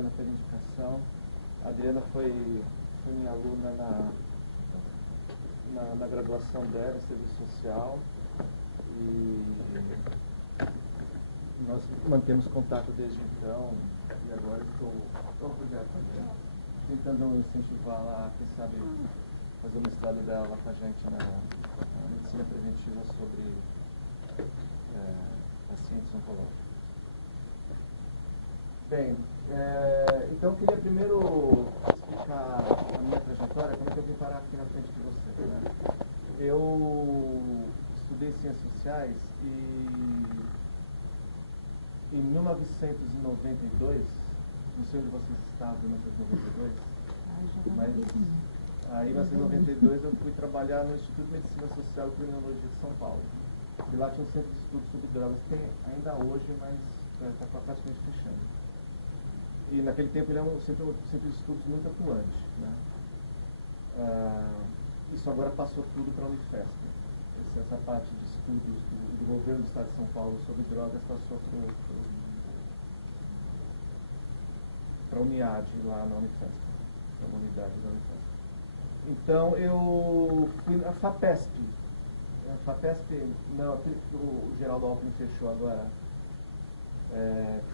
Adriana pela indicação. A Adriana foi minha aluna na graduação dela em serviço social e nós mantemos contato desde então e agora estou tentando incentivar lá, quem sabe fazer o mestrado dela lá com a gente na medicina preventiva sobre pacientes oncológicos. Bem, então eu queria primeiro explicar a minha trajetória, como é que eu vim parar aqui na frente de você, né? Eu estudei Ciências Sociais e em 1992, não sei onde vocês estavam em 1992, mas aí em 1992 eu fui trabalhar no Instituto de Medicina Social e Criminologia de São Paulo. E lá tinha um centro de estudos sobre drogas, tem ainda hoje, mas está praticamente fechando. E naquele tempo ele é um centro de estudos muito atuante, né? Isso agora passou tudo para a Unifesp. Essa parte de estudos do governo do Estado de São Paulo sobre drogas passou para a Uniad lá na Unifesp, para uma unidade da Unifesp. Então eu fui na FAPESP. A FAPESP, não, aquele que o Geraldo Alckmin fechou agora.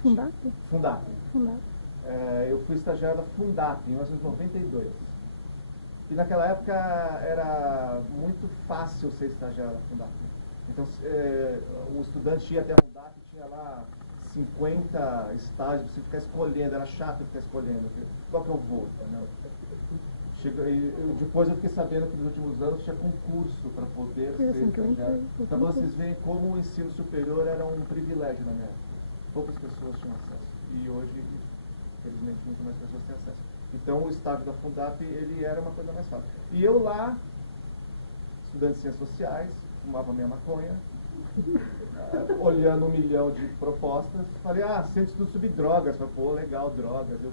Fundap? Fundap. Eu fui estagiário da Fundap em 1992. E naquela época era muito fácil ser estagiário da Fundap. Então o estudante ia até a Fundap e tinha lá 50 estágios, você ficar escolhendo, era chato ficar escolhendo. Qual que eu vou? Entendeu? Depois eu fiquei sabendo que nos últimos anos tinha concurso para poder ser estagiário. Então vocês veem como o ensino superior era um privilégio na minha época. Poucas pessoas tinham acesso. E hoje, infelizmente, muito mais pessoas têm acesso. Então o estágio da Fundap, ele era uma coisa mais fácil. E eu lá, estudante de Ciências Sociais, fumava minha maconha, olhando 1 milhão de propostas, falei, centro de estudo sobre drogas. Falei, pô, legal, drogas. Eu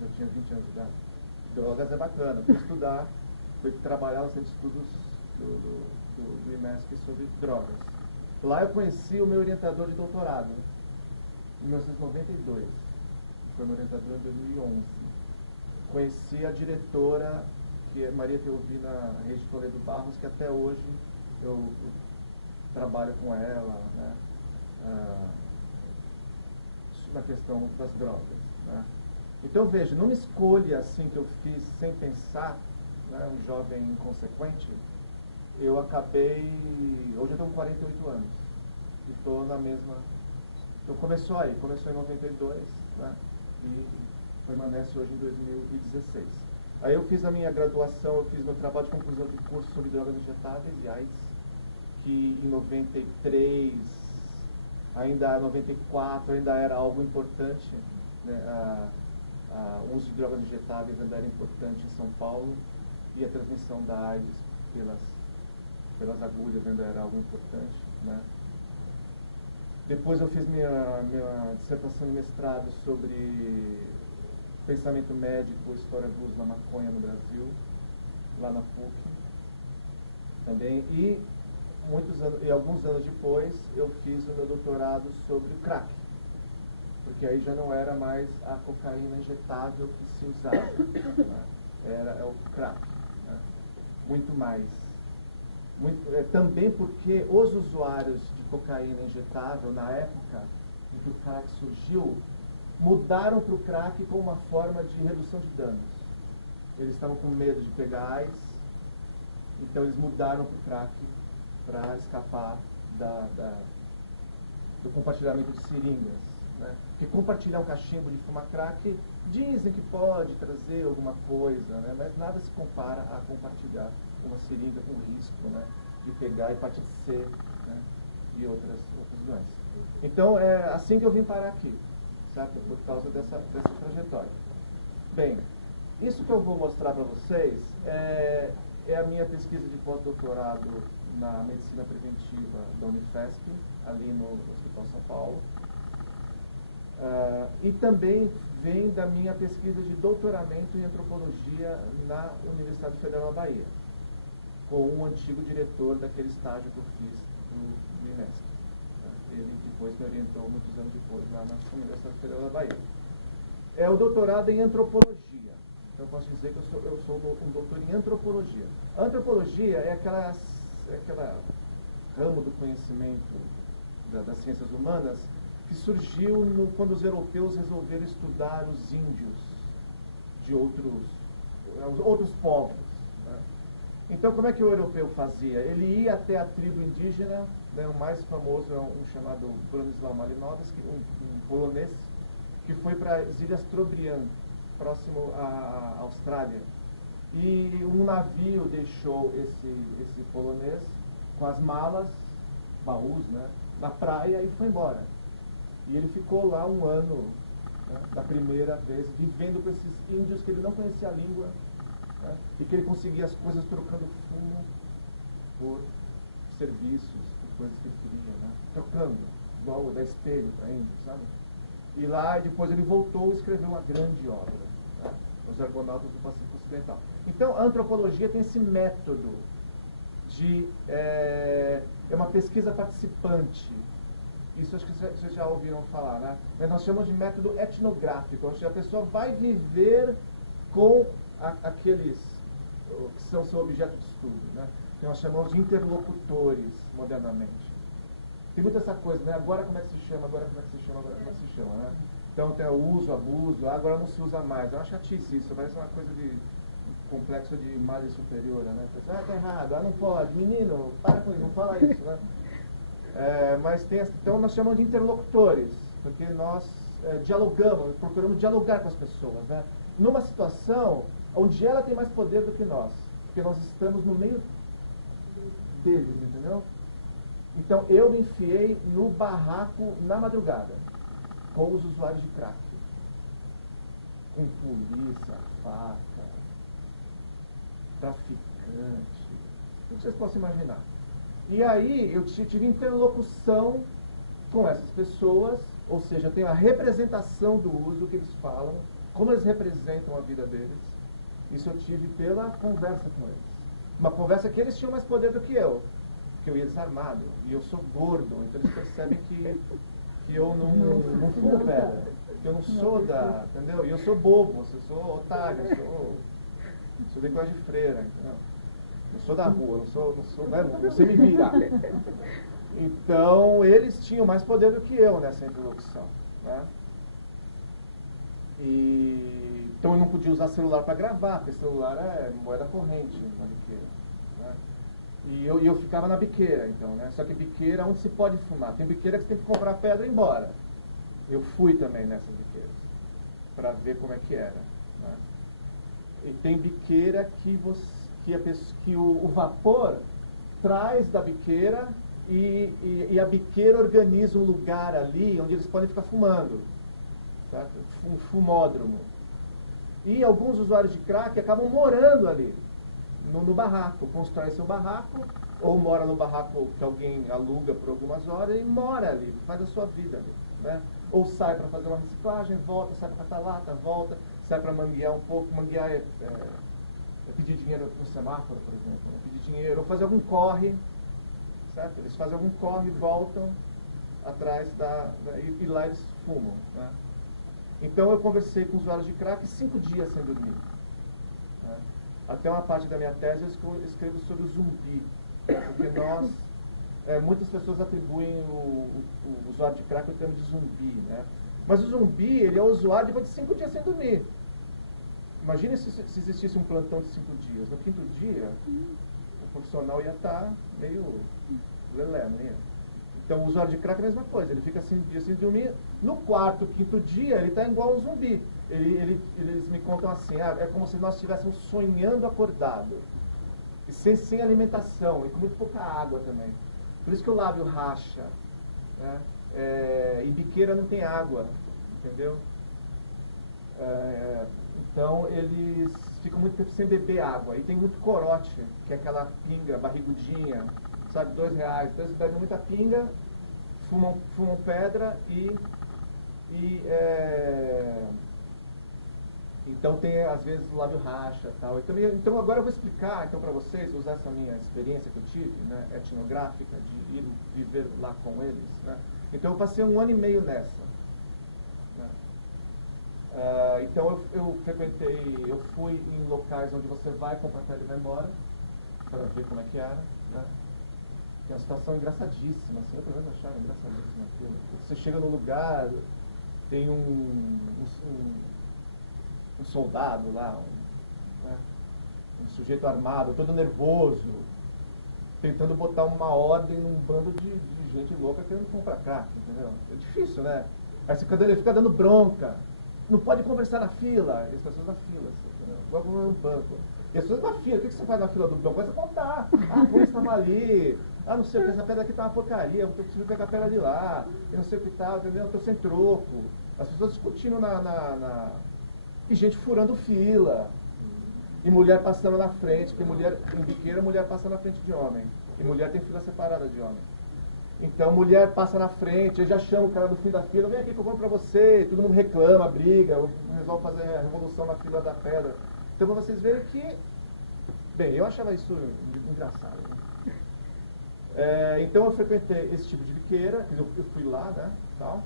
já tinha 20 anos de idade. Drogas é bacana, fui estudar, fui trabalhar no centro de estudos do IMESC sobre drogas. Lá eu conheci o meu orientador de doutorado, em 1992. Foi meu orientador em 2011. Conheci a diretora, que é Maria Teovina Reis de Toledo Barros, que até hoje eu trabalho com ela, né, na questão das drogas, né. Então veja, numa escolha assim que eu fiz sem pensar, né, um jovem inconsequente, eu acabei, hoje eu tenho 48 anos, e estou na mesma, então começou em 92, né, e permanece hoje em 2016. Aí eu fiz a minha graduação, eu fiz meu trabalho de conclusão de curso sobre drogas injetáveis e AIDS, que em 93, ainda 94, ainda era algo importante, né, o uso de drogas injetáveis ainda era importante em São Paulo, e a transmissão da AIDS pelas agulhas ainda era algo importante, né. Depois eu fiz minha dissertação de mestrado sobre pensamento médico, história do uso da maconha no Brasil, lá na PUC também, e alguns anos depois eu fiz o meu doutorado sobre o crack, porque aí já não era mais a cocaína injetável que se usava, né? Era o crack, né? Muito mais. Também porque os usuários de cocaína injetável, na época em que o crack surgiu, mudaram para o crack como uma forma de redução de danos. Eles estavam com medo de pegar AIDS, então eles mudaram para o crack para escapar do compartilhamento de seringas, né? Porque compartilhar um cachimbo de fumar crack, dizem que pode trazer alguma coisa, né? Mas nada se compara a compartilhar uma seringa com risco, né, de pegar hepatite C, né, e outras doenças. Então é assim que eu vim parar aqui, certo? Por causa dessa trajetória. Bem, isso que eu vou mostrar para vocês é a minha pesquisa de pós-doutorado na medicina preventiva da Unifesp, ali no Hospital São Paulo. E também vem da minha pesquisa de doutoramento em antropologia na Universidade Federal da Bahia, com um antigo diretor daquele estágio que eu fiz do IMESC. Ele depois me orientou muitos anos depois lá na Universidade Federal da Bahia. é o doutorado em antropologia. Então eu posso dizer que eu sou um doutor em antropologia. A antropologia é aquela ramo do conhecimento das ciências humanas que surgiu quando os europeus resolveram estudar os índios de outros povos. Né? Então, como é que o europeu fazia? Ele ia até a tribo indígena, né, o mais famoso é um chamado Bronisław Malinowski, um polonês, que foi para as Ilhas Trobriand, próximo à Austrália. E um navio deixou esse polonês com as malas, baús, né, na praia e foi embora. E ele ficou lá um ano, né, da primeira vez, vivendo com esses índios que ele não conhecia a língua, né, e que ele conseguia as coisas trocando fumo por serviços, por coisas que ele queria, né, trocando, igual da espelho para índio, sabe? E lá, depois ele voltou e escreveu uma grande obra, né, Os Argonautas do Pacífico Ocidental. Então, a antropologia tem esse método de... é uma pesquisa participante. Isso acho que vocês já ouviram falar, né? Mas nós chamamos de método etnográfico, ou seja, a pessoa vai viver com aqueles que são seu objeto de estudo, né? Que nós chamamos de interlocutores, modernamente. Tem muita essa coisa, né? Agora como é que se chama, agora como é que se chama, agora como é que se chama, né? Então tem o uso, abuso, agora não se usa mais. É uma chatice isso, parece uma coisa de complexo de imagem superior, né? Tá errado, não pode, menino, para com isso, não fala isso, né? Mas então nós chamamos de interlocutores, porque nós dialogamos, procuramos dialogar com as pessoas, né? Numa situação onde ela tem mais poder do que nós, porque nós estamos no meio deles, entendeu? Então eu me enfiei no barraco na madrugada, com os usuários de crack, com polícia, faca, traficante, o que vocês possam imaginar. E aí eu tive interlocução com essas pessoas, ou seja, eu tenho a representação do uso que eles falam, como eles representam a vida deles. Isso eu tive pela conversa com eles. Uma conversa que eles tinham mais poder do que eu, porque eu ia desarmado, e eu sou gordo, então eles percebem que eu não fumo pedra, que eu não sou entendeu? E eu sou bobo, eu sou otário, eu sou de coisa de freira, entendeu? Eu sou da rua, eu sei me virar. Então, eles tinham mais poder do que eu nessa interlocução, né? Então eu não podia usar celular para gravar, porque celular é moeda corrente na biqueira, né? E eu ficava na biqueira, então, né? Só que biqueira onde se pode fumar. Tem biqueira que você tem que comprar pedra e ir embora. Eu fui também nessas biqueiras, para ver como é que era, né? E tem biqueira que o vapor traz da biqueira e a biqueira organiza um lugar ali onde eles podem ficar fumando, certo? Um fumódromo. E alguns usuários de crack acabam morando ali, no barraco, constrói seu barraco, ou mora no barraco que alguém aluga por algumas horas e mora ali, faz a sua vida ali, né? Ou sai para fazer uma reciclagem, volta, sai para catar lata, volta, sai para manguear um pouco. Manguear é pedir dinheiro no semáforo, por exemplo, né? Pedir dinheiro, ou fazer algum corre, certo? Eles fazem algum corre, voltam atrás e lá eles fumam, né? Então eu conversei com usuários de crack 5 dias sem dormir, né? Até uma parte da minha tese eu escrevo sobre o zumbi, né? Porque muitas pessoas atribuem o usuário de crack ao termo de zumbi, né? Mas o zumbi, ele é o usuário depois de 5 dias sem dormir. Imagina se existisse um plantão de 5 dias. No 5º dia, o profissional ia estar meio lelé, né? Então o usuário de crack é a mesma coisa, ele fica 5 dias sem dormir. No 4º, 5º dia, ele está igual um zumbi. Eles me contam assim, é como se nós estivéssemos sonhando acordado. E sem alimentação, e com muito pouca água também. Por isso que o lábio racha, né? E biqueira não tem água, entendeu? Então eles ficam muito tempo sem beber água. E tem muito corote, que é aquela pinga barrigudinha, sabe, R$2. Então eles bebem muita pinga, fumam pedra então tem, às vezes, o lábio racha e tal. Então agora eu vou explicar para vocês, usar essa minha experiência que eu tive, né, etnográfica, de ir viver lá com eles, né? Então eu passei 1 ano e meio nessa, né? Então eu fui em locais onde você vai comprar pele e vai embora, para ver como é que era, né? É uma situação engraçadíssima, assim, eu pelo menos achava engraçadíssima aquilo. Você chega no lugar, tem um soldado lá, né? Um sujeito armado, todo nervoso, tentando botar uma ordem num bando de gente louca querendo comprar crack, entendeu? É difícil, né? Aí ele fica dando bronca. Não pode conversar na fila. E as pessoas na fila, entendeu? Igual no banco. E as pessoas na fila. O que você faz na fila do banco? Começa a contar. Ah, a polícia estava ali. Ah, não sei o que, essa pedra aqui tá uma porcaria. Eu preciso pegar a pedra de lá. E não sei o que tal, entendeu? Eu tô sem troco. As pessoas discutindo E gente furando fila. E mulher passando na frente. Porque mulher, em biqueira, mulher passa na frente de homem. E mulher tem fila separada de homem. Então, mulher passa na frente, eu já chamo o cara do fim da fila, vem aqui que eu compro pra você, todo mundo reclama, briga, resolve fazer a revolução na fila da pedra. Então, pra vocês verem que... Bem, eu achava isso engraçado. Né? Então, eu frequentei esse tipo de biqueira, eu fui lá, né, tal.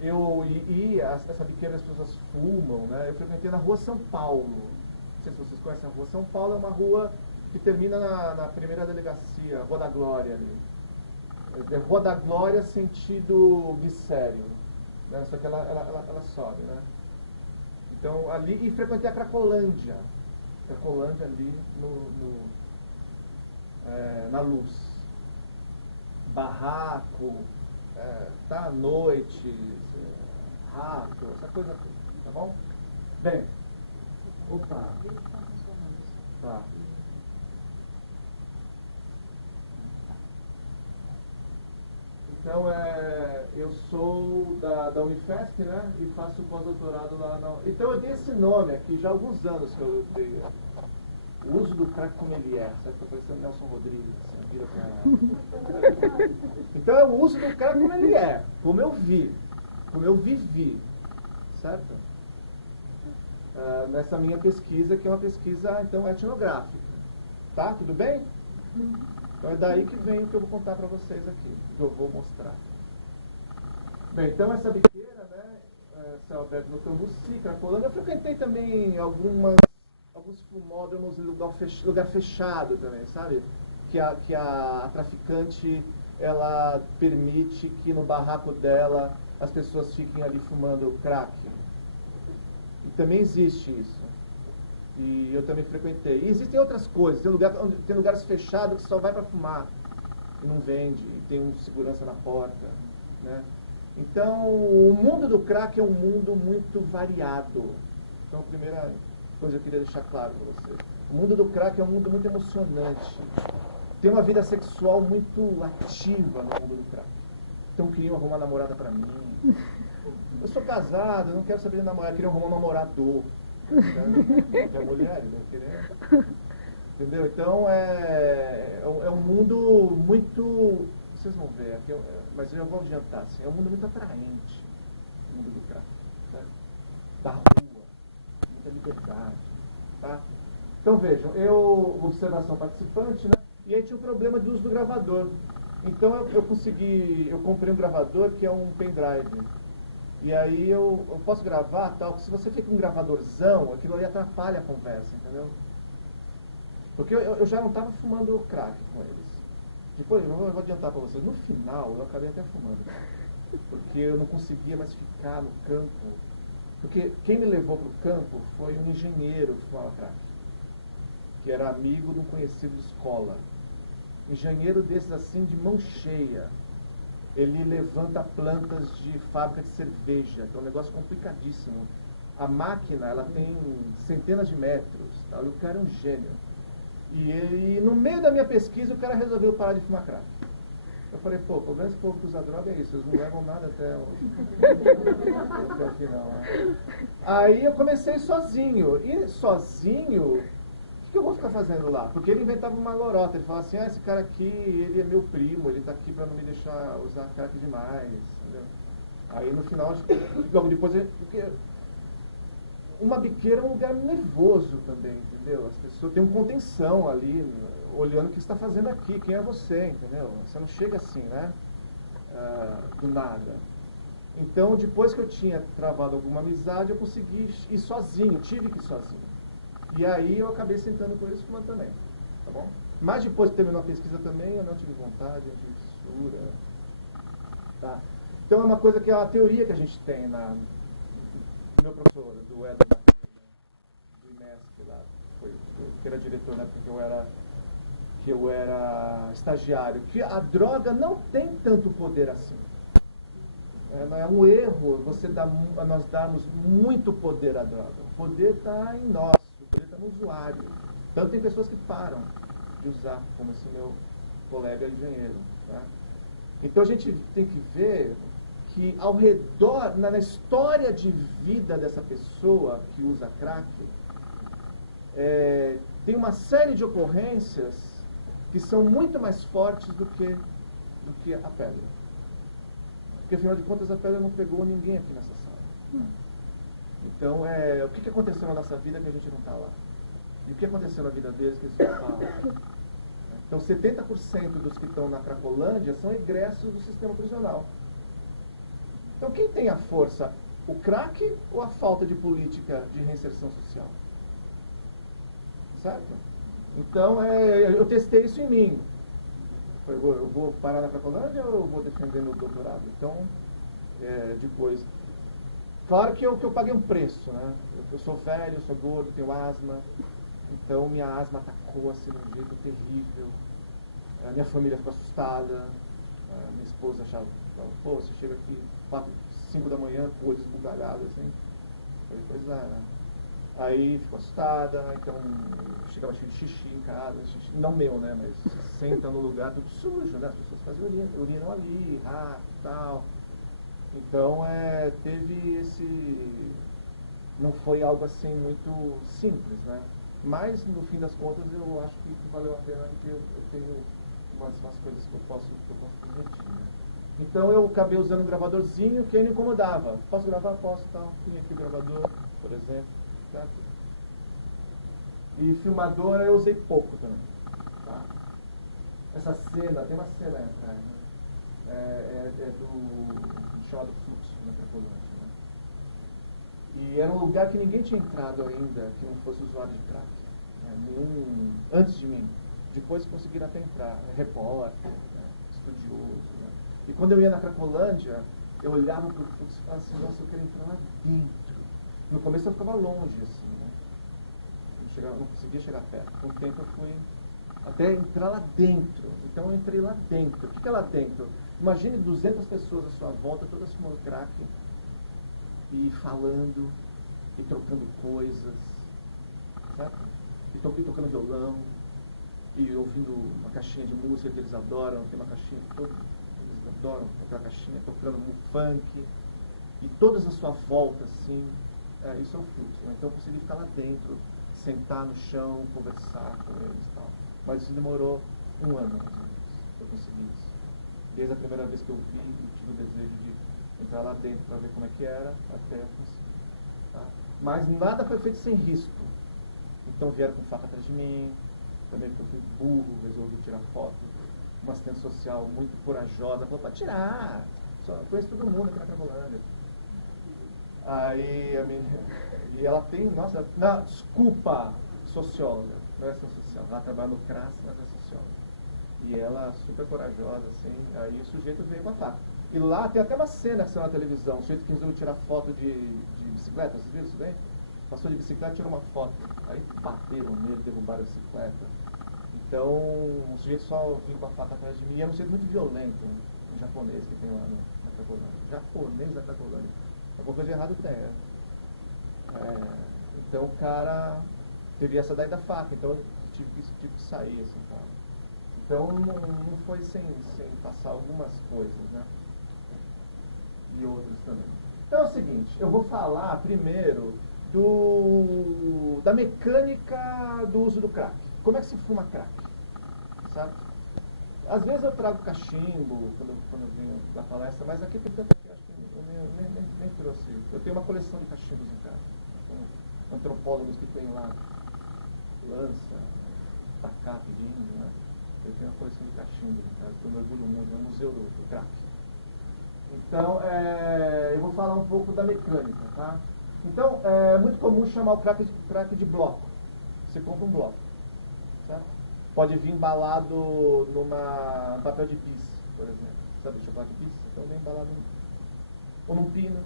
Essa biqueira as pessoas fumam, né? Eu frequentei na Rua São Paulo. Não sei se vocês conhecem a Rua São Paulo, é uma rua que termina na primeira delegacia, Rua da Glória ali. Rua da Glória sentido Glicério, né? Só que ela sobe, né? Então ali, e frequentei a Cracolândia ali na Luz, barraco, tá à noite, rato, essa coisa toda, tá bom? Bem, opa, tá. Então, eu sou da Unifesp, né? E faço pós-doutorado lá na... Então, eu dei esse nome aqui, já há alguns anos que eu dei. O uso do crack como ele é. Sabe que tá parecendo Nelson Rodrigues, assim, vira pra... Então, é o uso do crack como ele é. Como eu vi. Como eu vivi. Certo? Nessa minha pesquisa, que é uma pesquisa, então, etnográfica. Tá? Tudo bem? Então é daí que vem o que eu vou contar para vocês aqui, que eu vou mostrar. Bem, então essa biqueira, né, céu aberto no Cambuci, Cracolândia, eu frequentei também alguns fumódromos em lugar fechado também, sabe? Que a traficante, ela permite que no barraco dela as pessoas fiquem ali fumando crack. E também existe isso. E eu também frequentei. E existem outras coisas. Tem lugares fechados que só vai para fumar. E não vende. E tem um segurança na porta. Né? Então, o mundo do crack é um mundo muito variado. Então, a primeira coisa que eu queria deixar claro para vocês. O mundo do crack é um mundo muito emocionante. Tem uma vida sexual muito ativa no mundo do crack. Então, queriam arrumar namorada para mim. Eu sou casado, eu não quero saber de namorar. Queriam arrumar um namorador. Que a mulher, né, querendo. Entendeu? Então é um mundo muito. Vocês vão ver, aqui mas eu vou adiantar, assim, é um mundo muito atraente, o mundo do crack. Né? Da rua, muita liberdade. Tá? Então vejam, observação participante, né? E aí tinha o problema do uso do gravador. Então eu comprei um gravador que é um pendrive. E aí eu posso gravar, tal, que se você fica com um gravadorzão, aquilo ali atrapalha a conversa, entendeu? Porque eu já não estava fumando crack com eles. Depois, eu vou adiantar para vocês, no final eu acabei até fumando. Porque eu não conseguia mais ficar no campo. Porque quem me levou para o campo foi um engenheiro que fumava crack. Que era amigo de um conhecido de escola. Engenheiro desses assim, de mão cheia. Ele levanta plantas de fábrica de cerveja, que é um negócio complicadíssimo. A máquina, ela tem centenas de metros, tá? O cara é um gênio. E no meio da minha pesquisa, o cara resolveu parar de fumar crack. Eu falei, pô, o problema desse povo que usa droga é isso, eles não levam nada até o final. Né? Aí eu comecei sozinho. E sozinho, o que eu vou ficar fazendo lá? Porque ele inventava uma lorota. Ele falava assim, esse cara aqui, ele é meu primo, ele tá aqui pra não me deixar usar crack demais. Entendeu? Aí no final, logo depois, porque uma biqueira é um lugar nervoso também, entendeu? As pessoas têm uma contenção ali, olhando o que você está fazendo aqui, quem é você, entendeu? Você não chega assim, né? Do nada. Então, depois que eu tinha travado alguma amizade, eu consegui ir sozinho, tive que ir sozinho. E aí eu acabei sentando com eles fumando também, tá bom? Mas depois de terminar a pesquisa também, eu não tive vontade, eu tive fissura, tá? Então é uma coisa que é uma teoria que a gente tem no meu professor, do Edson, do IMESC lá, que era diretor na época que eu era estagiário, que a droga não tem tanto poder assim. É um erro nós darmos muito poder à droga. O poder está em nós, o poder está no usuário. Tanto tem pessoas que param de usar, como esse meu colega engenheiro. Tá? Então a gente tem que ver que ao redor, na história de vida dessa pessoa que usa crack, tem uma série de ocorrências que são muito mais fortes do que a pedra. Porque, afinal de contas, a pedra não pegou ninguém aqui nessa sala. Então, o que aconteceu na nossa vida que a gente não está lá? E o que aconteceu na vida deles que eles não estão lá? Então, 70% dos que estão na Cracolândia são egressos do sistema prisional. Então, quem tem a força? O crack ou a falta de política de reinserção social? Certo? Então, eu testei isso em mim. Eu vou parar na Cracolândia ou eu vou defender meu doutorado? Então, depois... Claro que eu paguei um preço, né? Eu sou velho, eu sou gordo, tenho asma. Então, minha asma atacou assim de um jeito terrível. A minha família ficou assustada. A minha esposa achava, pô, você chega aqui 4, 5 da manhã com o olho esbugalhado, assim. Eu falei, pois é, né? Aí ficou assustada, então chegava cheio de xixi em casa, xixi, não meu, né, mas senta no lugar tudo sujo, né, as pessoas fazem urinam ali, rato e tal. Então teve não foi algo assim muito simples, né, mas no fim das contas eu acho que valeu a pena porque eu tenho umas coisas que eu posso transmitir, né? Então eu acabei usando um gravadorzinho que não incomodava. Posso gravar? Posso, tal. Tinha aqui o gravador, por exemplo. Certo? E filmadora eu usei pouco também. Tá? Essa cena, tem uma cena aí atrás, né? Do chamado Fluxo, na Cracolândia. Né? E era um lugar que ninguém tinha entrado ainda, que não fosse usuário de crack. Né? Nenhum, antes de mim. Depois conseguiram até entrar. Repórter, né? Estudioso. Né? E quando eu ia na Cracolândia, eu olhava para o Fluxo e falava assim, nossa, eu quero entrar lá dentro. No começo eu ficava longe, assim, né? Não conseguia chegar perto. Com o tempo eu fui até entrar lá dentro. Então eu entrei lá dentro. O que é lá dentro? Imagine 200 pessoas à sua volta, todas fumando crack, e falando, e trocando coisas, certo? E tocando violão, e ouvindo uma caixinha de música que eles adoram. Tem uma caixinha que todos eles adoram, aquela caixinha, tocando funk, e todas à sua volta, assim. Isso é o fluxo, né? Então eu consegui ficar lá dentro, sentar no chão, conversar com eles e tal. Mas isso demorou 1 ano, mais ou menos, para conseguir isso. Desde a primeira vez que eu vi, eu tive o desejo de entrar lá dentro para ver como é que era, até eu conseguir. Tá? Mas nada foi feito sem risco. Então vieram com faca atrás de mim, também porque eu fui burro, resolvi tirar foto. Uma assistente social muito corajosa, falou, para tirar, só conheço todo mundo aqui na Cracolândia. Aí e ela tem, nossa, não, desculpa, socióloga, não é social, ela trabalha no CRAS, mas é socióloga. E ela super corajosa, assim, aí o sujeito veio com a faca. E lá tem até uma cena que saiu na televisão, o sujeito que resolveu tirar foto de bicicleta, vocês viram isso bem? Passou de bicicleta e tirou uma foto. Aí bateram nele, derrubaram a bicicleta. Então o sujeito só vinha com a faca atrás de mim, e era um sujeito muito violento, um japonês que tem lá na Cracolândia. Japonês da Cracolândia. Alguma coisa errada tem. Então o cara teve essa daí da faca, então eu tive que sair, assim, tá? Então não foi sem passar algumas coisas, né? E outras também. Então é o seguinte, eu vou falar primeiro da mecânica do uso do crack. Como é que se fuma crack? Certo? Às vezes eu trago cachimbo quando eu venho da palestra, mas aqui tem tanta que acho que eu nem trouxe. Eu tenho uma coleção de cachimbos em casa. São antropólogos que tem lá lança, tacape, vinho, né? Eu tenho uma coleção de cachimbos em casa, que eu me orgulho muito, é o museu do crack. Então, eu vou falar um pouco da mecânica, tá? Então, é muito comum chamar o crack de bloco. Você compra um bloco, certo? Pode vir embalado numa papel de pis, por exemplo. Sabe o chocolate de pis? Então vem embalado ou num pino,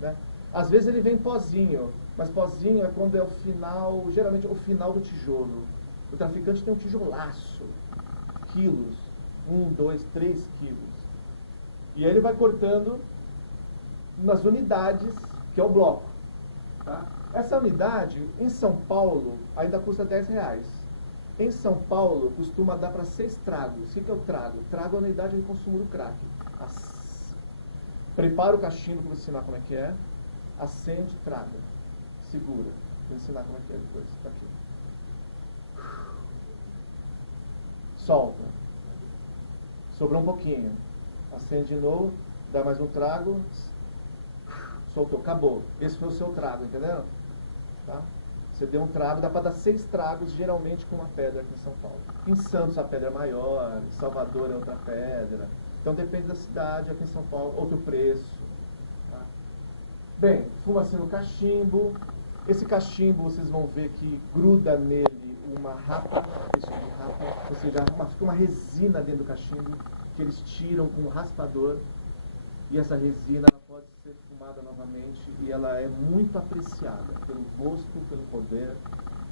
né? Às vezes ele vem em pozinho, mas pozinho é quando é o final, geralmente é o final do tijolo. O traficante tem um tijolaço, quilos, 1, 2, 3 quilos. E aí ele vai cortando nas unidades, que é o bloco. Tá? Essa unidade, em São Paulo, ainda custa R$10. Em São Paulo, costuma dar para 6 tragos. O que é o trago? Trago é a unidade de consumo do crack. Prepara o cachimbo para ensinar como é que é. Acende, traga. Segura. Vou ensinar como é que é depois. Tá aqui. Solta. Sobrou um pouquinho. Acende de novo. Dá mais um trago. Soltou. Acabou. Esse foi o seu trago, entendeu? Tá? Você deu um trago, dá para dar 6 tragos, geralmente com uma pedra aqui em São Paulo. Em Santos a pedra é maior, em Salvador é outra pedra. Então depende da cidade, aqui em São Paulo, outro preço. Tá? Bem, fuma assim no cachimbo. Esse cachimbo, vocês vão ver que gruda nele uma rapa, ou seja, fica uma resina dentro do cachimbo, que eles tiram com um raspador. E essa resina ela pode ser fumada novamente e ela é muito apreciada pelo gosto, pelo poder.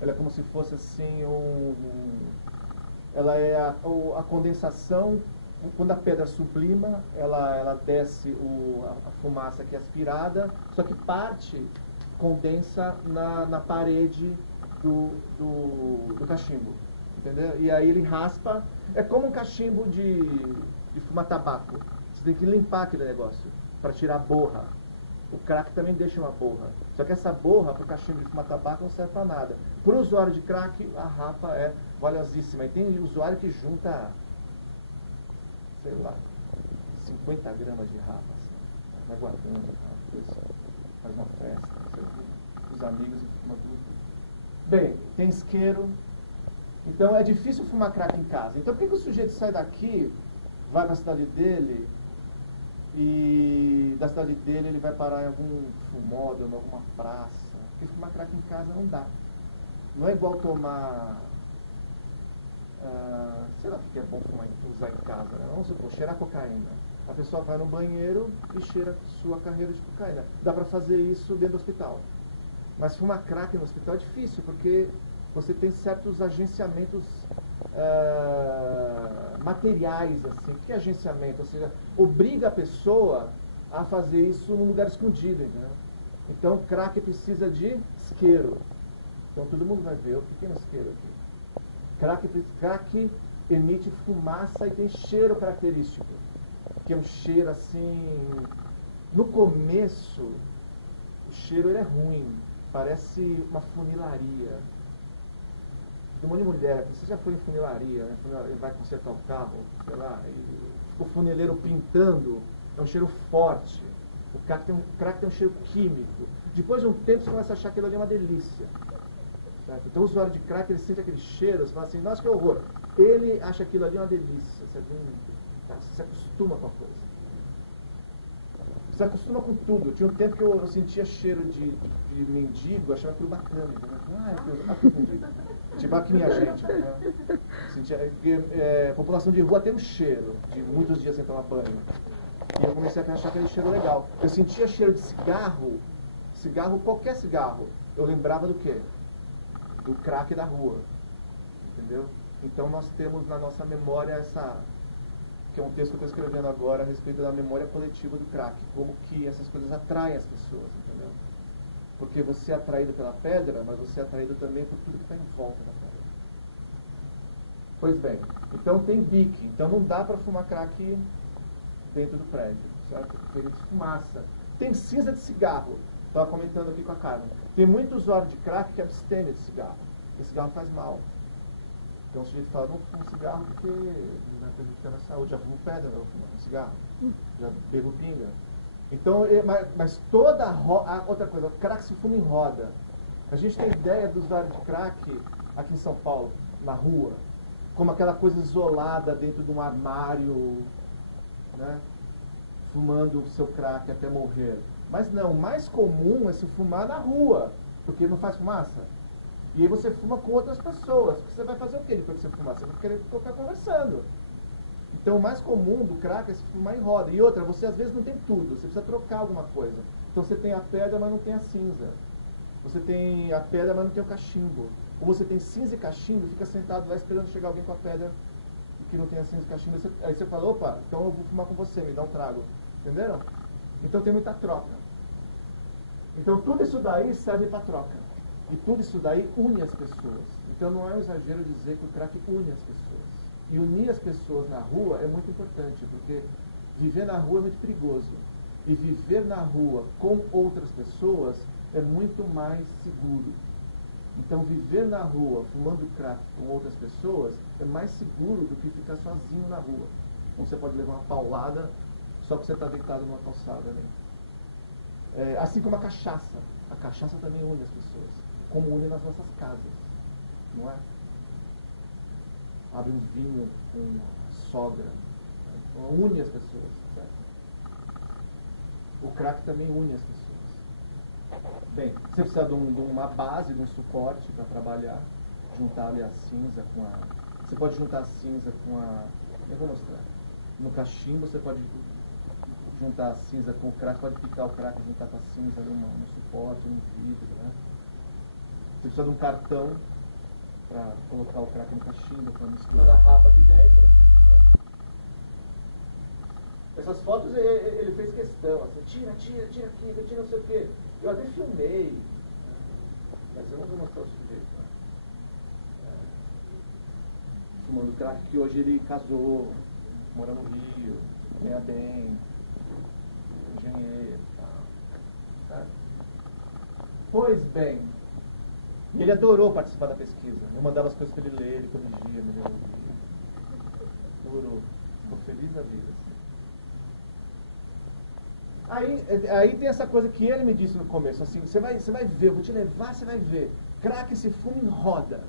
Ela é como se fosse assim ela é a condensação. Quando a pedra sublima, ela desce a fumaça que é aspirada, só que parte condensa na parede do cachimbo, entendeu? E aí ele raspa, é como um cachimbo de fumar tabaco. Você tem que limpar aquele negócio para tirar a borra. O crack também deixa uma borra. Só que essa borra, para o cachimbo de fumar tabaco, não serve para nada. Para o usuário de crack, a rapa é valiosíssima. E tem usuário que junta, sei lá, 50 gramas de rapa. Assim, vai guardando, faz uma festa, não sei o quê, os amigos e fuma tudo. Bem, tem isqueiro. Então é difícil fumar crack em casa. Então por que o sujeito sai daqui, vai para a cidade dele, e da cidade dele ele vai parar em algum fumódromo, alguma praça? Porque fumar crack em casa não dá. Não é igual tomar... sei lá o que é bom usar em casa, né? Vamos supor, cheirar cocaína. A pessoa vai no banheiro e cheira sua carreira de cocaína. Dá para fazer isso dentro do hospital. Mas fumar crack no hospital é difícil, porque você tem certos agenciamentos materiais, assim. O que é agenciamento? Ou seja, obriga a pessoa a fazer isso num lugar escondido, entendeu? Então, crack precisa de isqueiro. Então, todo mundo vai ver o pequeno isqueiro aqui. Crack emite fumaça e tem cheiro característico, que é um cheiro assim... No começo, o cheiro ele é ruim, parece uma funilaria. Tem um monte de mulher aqui, você já foi em funilaria, né? Ele vai consertar o carro, sei lá, e fica o funileiro pintando, é um cheiro forte. O crack tem um cheiro químico. Depois de um tempo você começa a achar aquilo ali uma delícia. Certo? Então o usuário de crack, ele sente aquele cheiro, você fala assim, nossa, que horror. Ele acha aquilo ali uma delícia. Você se acostuma com a coisa. Você acostuma com tudo. Tinha um tempo que eu sentia cheiro de mendigo, achava aquilo bacana. Aqui mendigo. Tipo, aqui minha gente. Né? Sentia, população de rua tem um cheiro de muitos dias sem tomar banho. E eu comecei a achar aquele cheiro legal. Eu sentia cheiro de cigarro, qualquer cigarro. Eu lembrava do quê? Do crack da rua. Entendeu? Então nós temos na nossa memória essa... que é um texto que eu estou escrevendo agora a respeito da memória coletiva do crack. Como que essas coisas atraem as pessoas, entendeu? Porque você é atraído pela pedra, mas você é atraído também por tudo que está em volta da pedra. Pois bem, então tem bique. Então não dá para fumar crack dentro do prédio, certo? Porque ele fumaça. Tem cinza de cigarro. Estava comentando aqui com a Carmen. Tem muito usuário de crack que abstém de cigarro. E cigarro faz mal. Então o sujeito fala, não fumo cigarro porque não é prejudicando a saúde. Já fumo pedra, não fumo cigarro. Já bebo pinga. Então, mas toda outra coisa, crack se fuma em roda. A gente tem ideia do usuário de crack aqui em São Paulo, na rua, como aquela coisa isolada dentro de um armário, né? fumando o seu crack até morrer. Mas não, o mais comum é se fumar na rua, porque não faz fumaça. E aí você fuma com outras pessoas. Você vai fazer o quê depois que você fumar? Você vai querer ficar conversando. Então o mais comum do crack é se fumar em roda. E outra, você às vezes não tem tudo, você precisa trocar alguma coisa. Então você tem a pedra, mas não tem a cinza. Você tem a pedra, mas não tem o cachimbo. Ou você tem cinza e cachimbo e fica sentado lá esperando chegar alguém com a pedra que não tem a cinza e cachimbo. Aí você fala, opa, então eu vou fumar com você, me dá um trago. Entenderam? Então tem muita troca. Então tudo isso daí serve para troca. E tudo isso daí une as pessoas. Então não é um exagero dizer que o crack une as pessoas. E unir as pessoas na rua é muito importante, porque viver na rua é muito perigoso. E viver na rua com outras pessoas é muito mais seguro. Então viver na rua fumando crack com outras pessoas é mais seguro do que ficar sozinho na rua. Então você pode levar uma paulada só porque você está deitado numa calçada, né? Assim como a cachaça. A cachaça também une as pessoas. Como une nas nossas casas. Não é? Abre um vinho com a sogra. Né? Une as pessoas. Certo? O crack também une as pessoas. Bem, você precisa de uma base, de um suporte para trabalhar. Juntar ali a cinza com a... Você pode juntar a cinza com a... Eu vou mostrar. No cachimbo você pode juntar a cinza com o crack, pode picar o crack e juntar com a cinza num suporte, num vidro, né? Você precisa de um cartão para colocar o crack no cachimbo, para misturar a rapa aqui dentro. Essas fotos ele fez questão, assim, tira aqui, tira não sei o quê. Eu até filmei, né? Mas eu não vou mostrar o sujeito. Né? Fumando crack, que hoje ele casou, mora no Rio, ganha bem, engenheiro, tá? Pois bem, e ele adorou participar da pesquisa. Eu mandava as coisas para ele ler, ele corrigia, me devolvia. Adorou, ficou feliz da vida. Aí tem essa coisa que ele me disse no começo, assim, você vai ver, eu vou te levar, você vai ver. Crack se fuma em roda.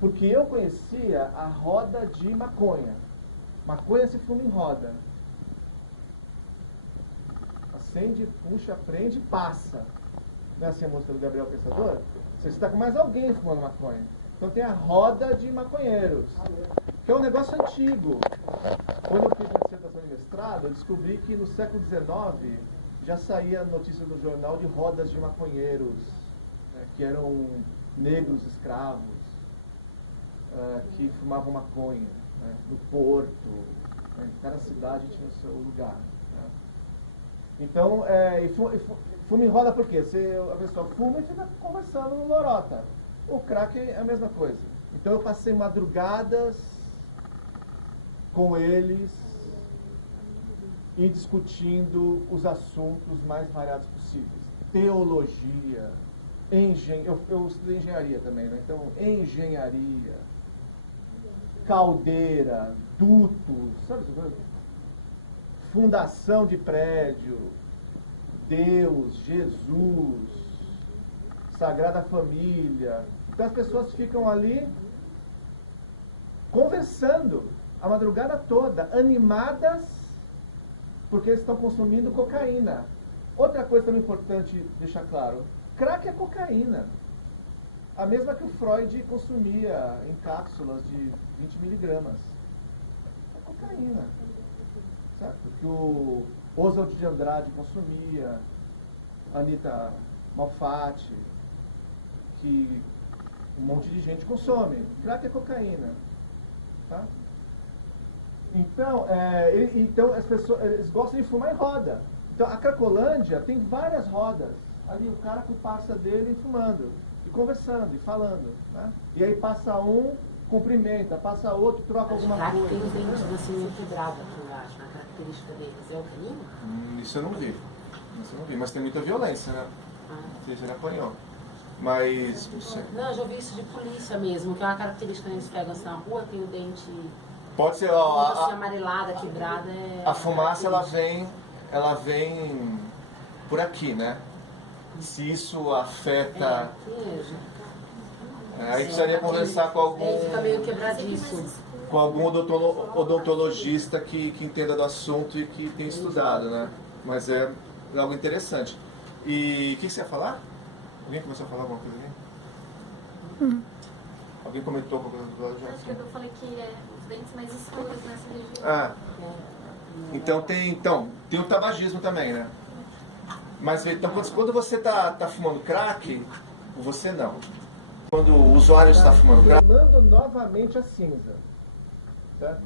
Porque eu conhecia a roda de maconha. Maconha se fuma em roda. Acende, puxa, prende, passa. Não é assim a música do Gabriel Pensador? Você está com mais alguém fumando maconha. Então tem a roda de maconheiros, que é um negócio antigo. Quando eu fiz minha dissertação de mestrado, eu descobri que no século XIX já saía notícia no jornal de rodas de maconheiros, né, que eram negros escravos, que fumavam maconha, né, no Porto, né, cada cidade tinha o seu lugar. Né. Então, fuma em roda por quê? A pessoa fuma e fica conversando no lorota. O crack é a mesma coisa. Então eu passei madrugadas com eles e discutindo os assuntos mais variados possíveis. Teologia, eu estudei engenharia também, né? Então engenharia, caldeira, dutos, sabe? Fundação de prédio, Deus, Jesus, Sagrada Família. Então as pessoas ficam ali conversando a madrugada toda, animadas, porque eles estão consumindo cocaína. Outra coisa também importante deixar claro, crack é cocaína. A mesma que o Freud consumia em cápsulas de 20 miligramas. É cocaína. Certo? Que o Oswald de Andrade consumia, Anita Malfatti, que um monte de gente consome. Crack é cocaína. Tá? Então, então as pessoas eles gostam de fumar em roda. Então a Cracolândia tem várias rodas. Ali o cara com o parça dele fumando, e conversando, e falando. Né? E aí passa um, cumprimenta, passa outro, troca alguma coisa. Tem os dentes assim meio quebrado aqui embaixo, a característica deles. É o canino? Isso eu não vi. Mas tem muita violência, né? Você já apanhou. Mas... Não, eu já ouvi isso de polícia mesmo, que é uma característica que eles pegam assim na rua, tem o dente... Pode ser, assim, amarelada, quebrada. A fumaça, ela vem por aqui, né? Se isso afeta... Aí precisaria conversar com algum... Fica meio quebradiço. com algum odontologista que entenda do assunto e que tenha estudado, né? Mas é algo interessante. E o que você ia falar? Alguém começou a falar alguma coisa ali? Alguém comentou alguma coisa do lado? Acho que eu falei que os dentes mais escuros nessa região. Ah, então tem o tabagismo também, né? Mas então, quando você está fumando crack, você não. Quando o usuário está fumando crack... Queimando novamente a cinza. Certo?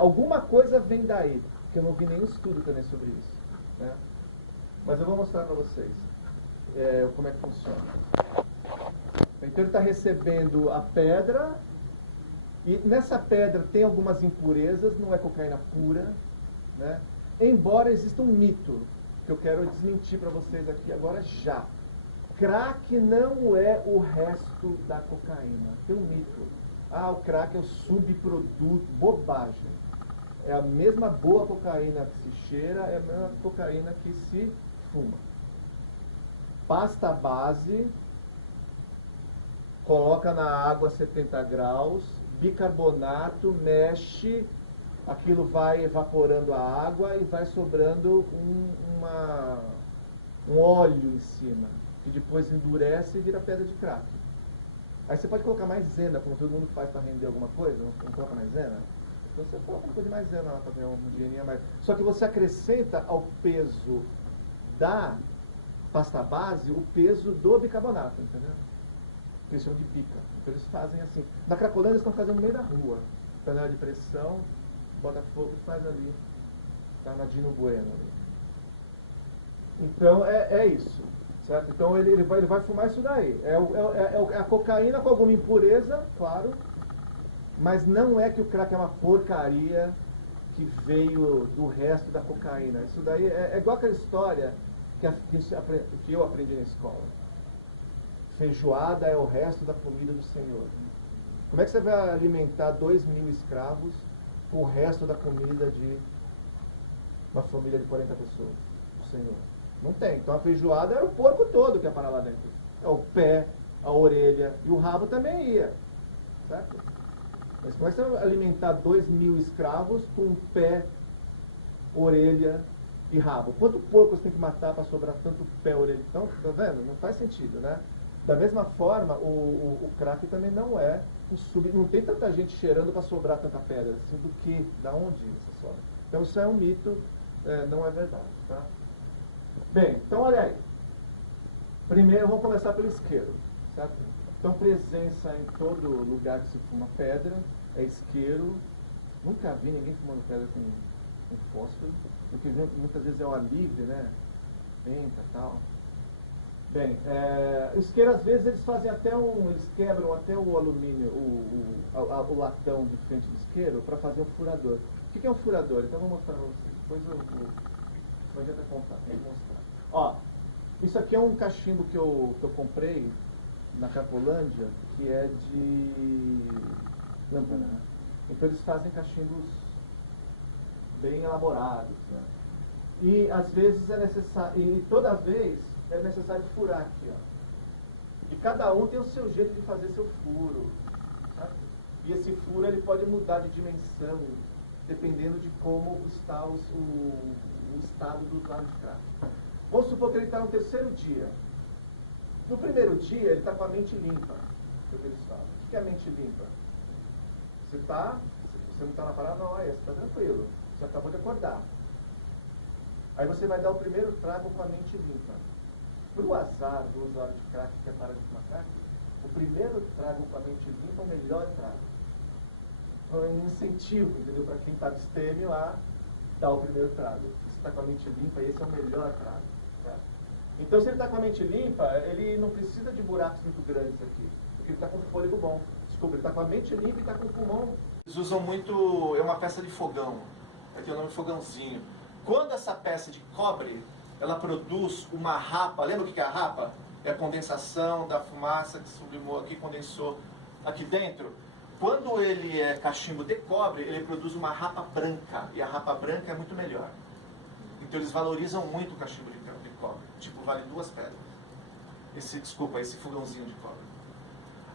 Alguma coisa vem daí, porque eu não vi nenhum estudo também sobre isso. Né? Mas eu vou mostrar para vocês como é que funciona. Então ele está recebendo a pedra, e nessa pedra tem algumas impurezas, não é cocaína pura, né? Embora exista um mito, que eu quero desmentir para vocês aqui agora já. Crack não é o resto da cocaína. Tem um mito. O crack é o subproduto. Bobagem. É a mesma boa cocaína que se cheira, é a mesma cocaína que se fuma. Pasta base, coloca na água a 70 graus, bicarbonato, mexe, aquilo vai evaporando a água e vai sobrando um óleo em cima, que depois endurece e vira pedra de crack. Aí você pode colocar maisena, como todo mundo faz para render alguma coisa, não coloca maisena? Então você coloca um pouco de maisena lá para ganhar um dinheirinho a mais. Só que você acrescenta ao peso da pasta base o peso do bicarbonato, entendeu? Que eles chamam de bica. Então eles fazem assim. Na Cracolândia eles estão fazendo no meio da rua. Panela de pressão, bota fogo e faz ali. Tá na Dino Bueno ali. Então é isso. Certo? Então ele vai fumar isso daí. É a cocaína com alguma impureza, claro. Mas não é que o crack é uma porcaria que veio do resto da cocaína. Isso daí é igual aquela história que eu aprendi na escola. Feijoada é o resto da comida do Senhor. Como é que você vai alimentar 2.000 escravos com o resto da comida de uma família de 40 pessoas? O Senhor. Não tem. Então a feijoada era o porco todo que ia parar lá dentro. É o pé, a orelha e o rabo também ia. Certo? Mas como é que você vai alimentar 2.000 escravos com pé, orelha e rabo? Quanto porco você tem que matar para sobrar tanto pé, orelha? Então, tá vendo? Não faz sentido, né? Da mesma forma, o crack também não é não tem tanta gente cheirando para sobrar tanta pedra, assim, do que, da onde isso sobra. Então isso é um mito, não é verdade, tá? Bem, então olha aí. Primeiro vamos começar pelo isqueiro, certo? Então presença em todo lugar que se fuma pedra, é isqueiro. Nunca vi ninguém fumando pedra com fósforo, porque muitas vezes é o alívio, né? Venta e tal. Bem, isqueiro às vezes eles fazem eles quebram até o alumínio, o latão de frente do isqueiro para fazer um furador. O que é um furador? Então eu vou mostrar para vocês. Depois não adianta contar, vou mostrar. Ó, isso aqui é um cachimbo que eu comprei na Cracolândia, que é de lâmpada, né? Então eles fazem cachimbos bem elaborados, né? E às vezes é necessário, e toda vez é necessário furar aqui, ó. E cada um tem o seu jeito de fazer seu furo, sabe? E esse furo ele pode mudar de dimensão dependendo de como está o estado do usuário de crack. Vamos supor que ele está no terceiro dia. No primeiro dia ele está com a mente limpa, é o que eles falam. O que é a mente limpa? Você não está na parada, não, você está tranquilo. Você acabou de acordar. Aí você vai dar o primeiro trago com a mente limpa. Para o azar do usuário de crack que quer parar de fumar crack, o primeiro trago com a mente limpa é o melhor trago. É um incentivo, entendeu? Para quem está de estêmio lá, dar o primeiro trago. Você está com a mente limpa e esse é o melhor trago. Tá? Então se ele está com a mente limpa, ele não precisa de buracos muito grandes aqui. Porque ele está com fôlego bom. Desculpa, ele está com a mente limpa e está com o pulmão. Eles usam muito, é uma peça de fogão. Aqui é o nome de fogãozinho. Quando essa peça de cobre, ela produz uma rapa, lembra o que é a rapa? É a condensação da fumaça que sublimou aqui, condensou aqui dentro. Quando ele é cachimbo de cobre, ele produz uma rapa branca, e a rapa branca é muito melhor. Então eles valorizam muito o cachimbo de cobre, tipo, vale 2 pedras. Esse fogãozinho de cobre.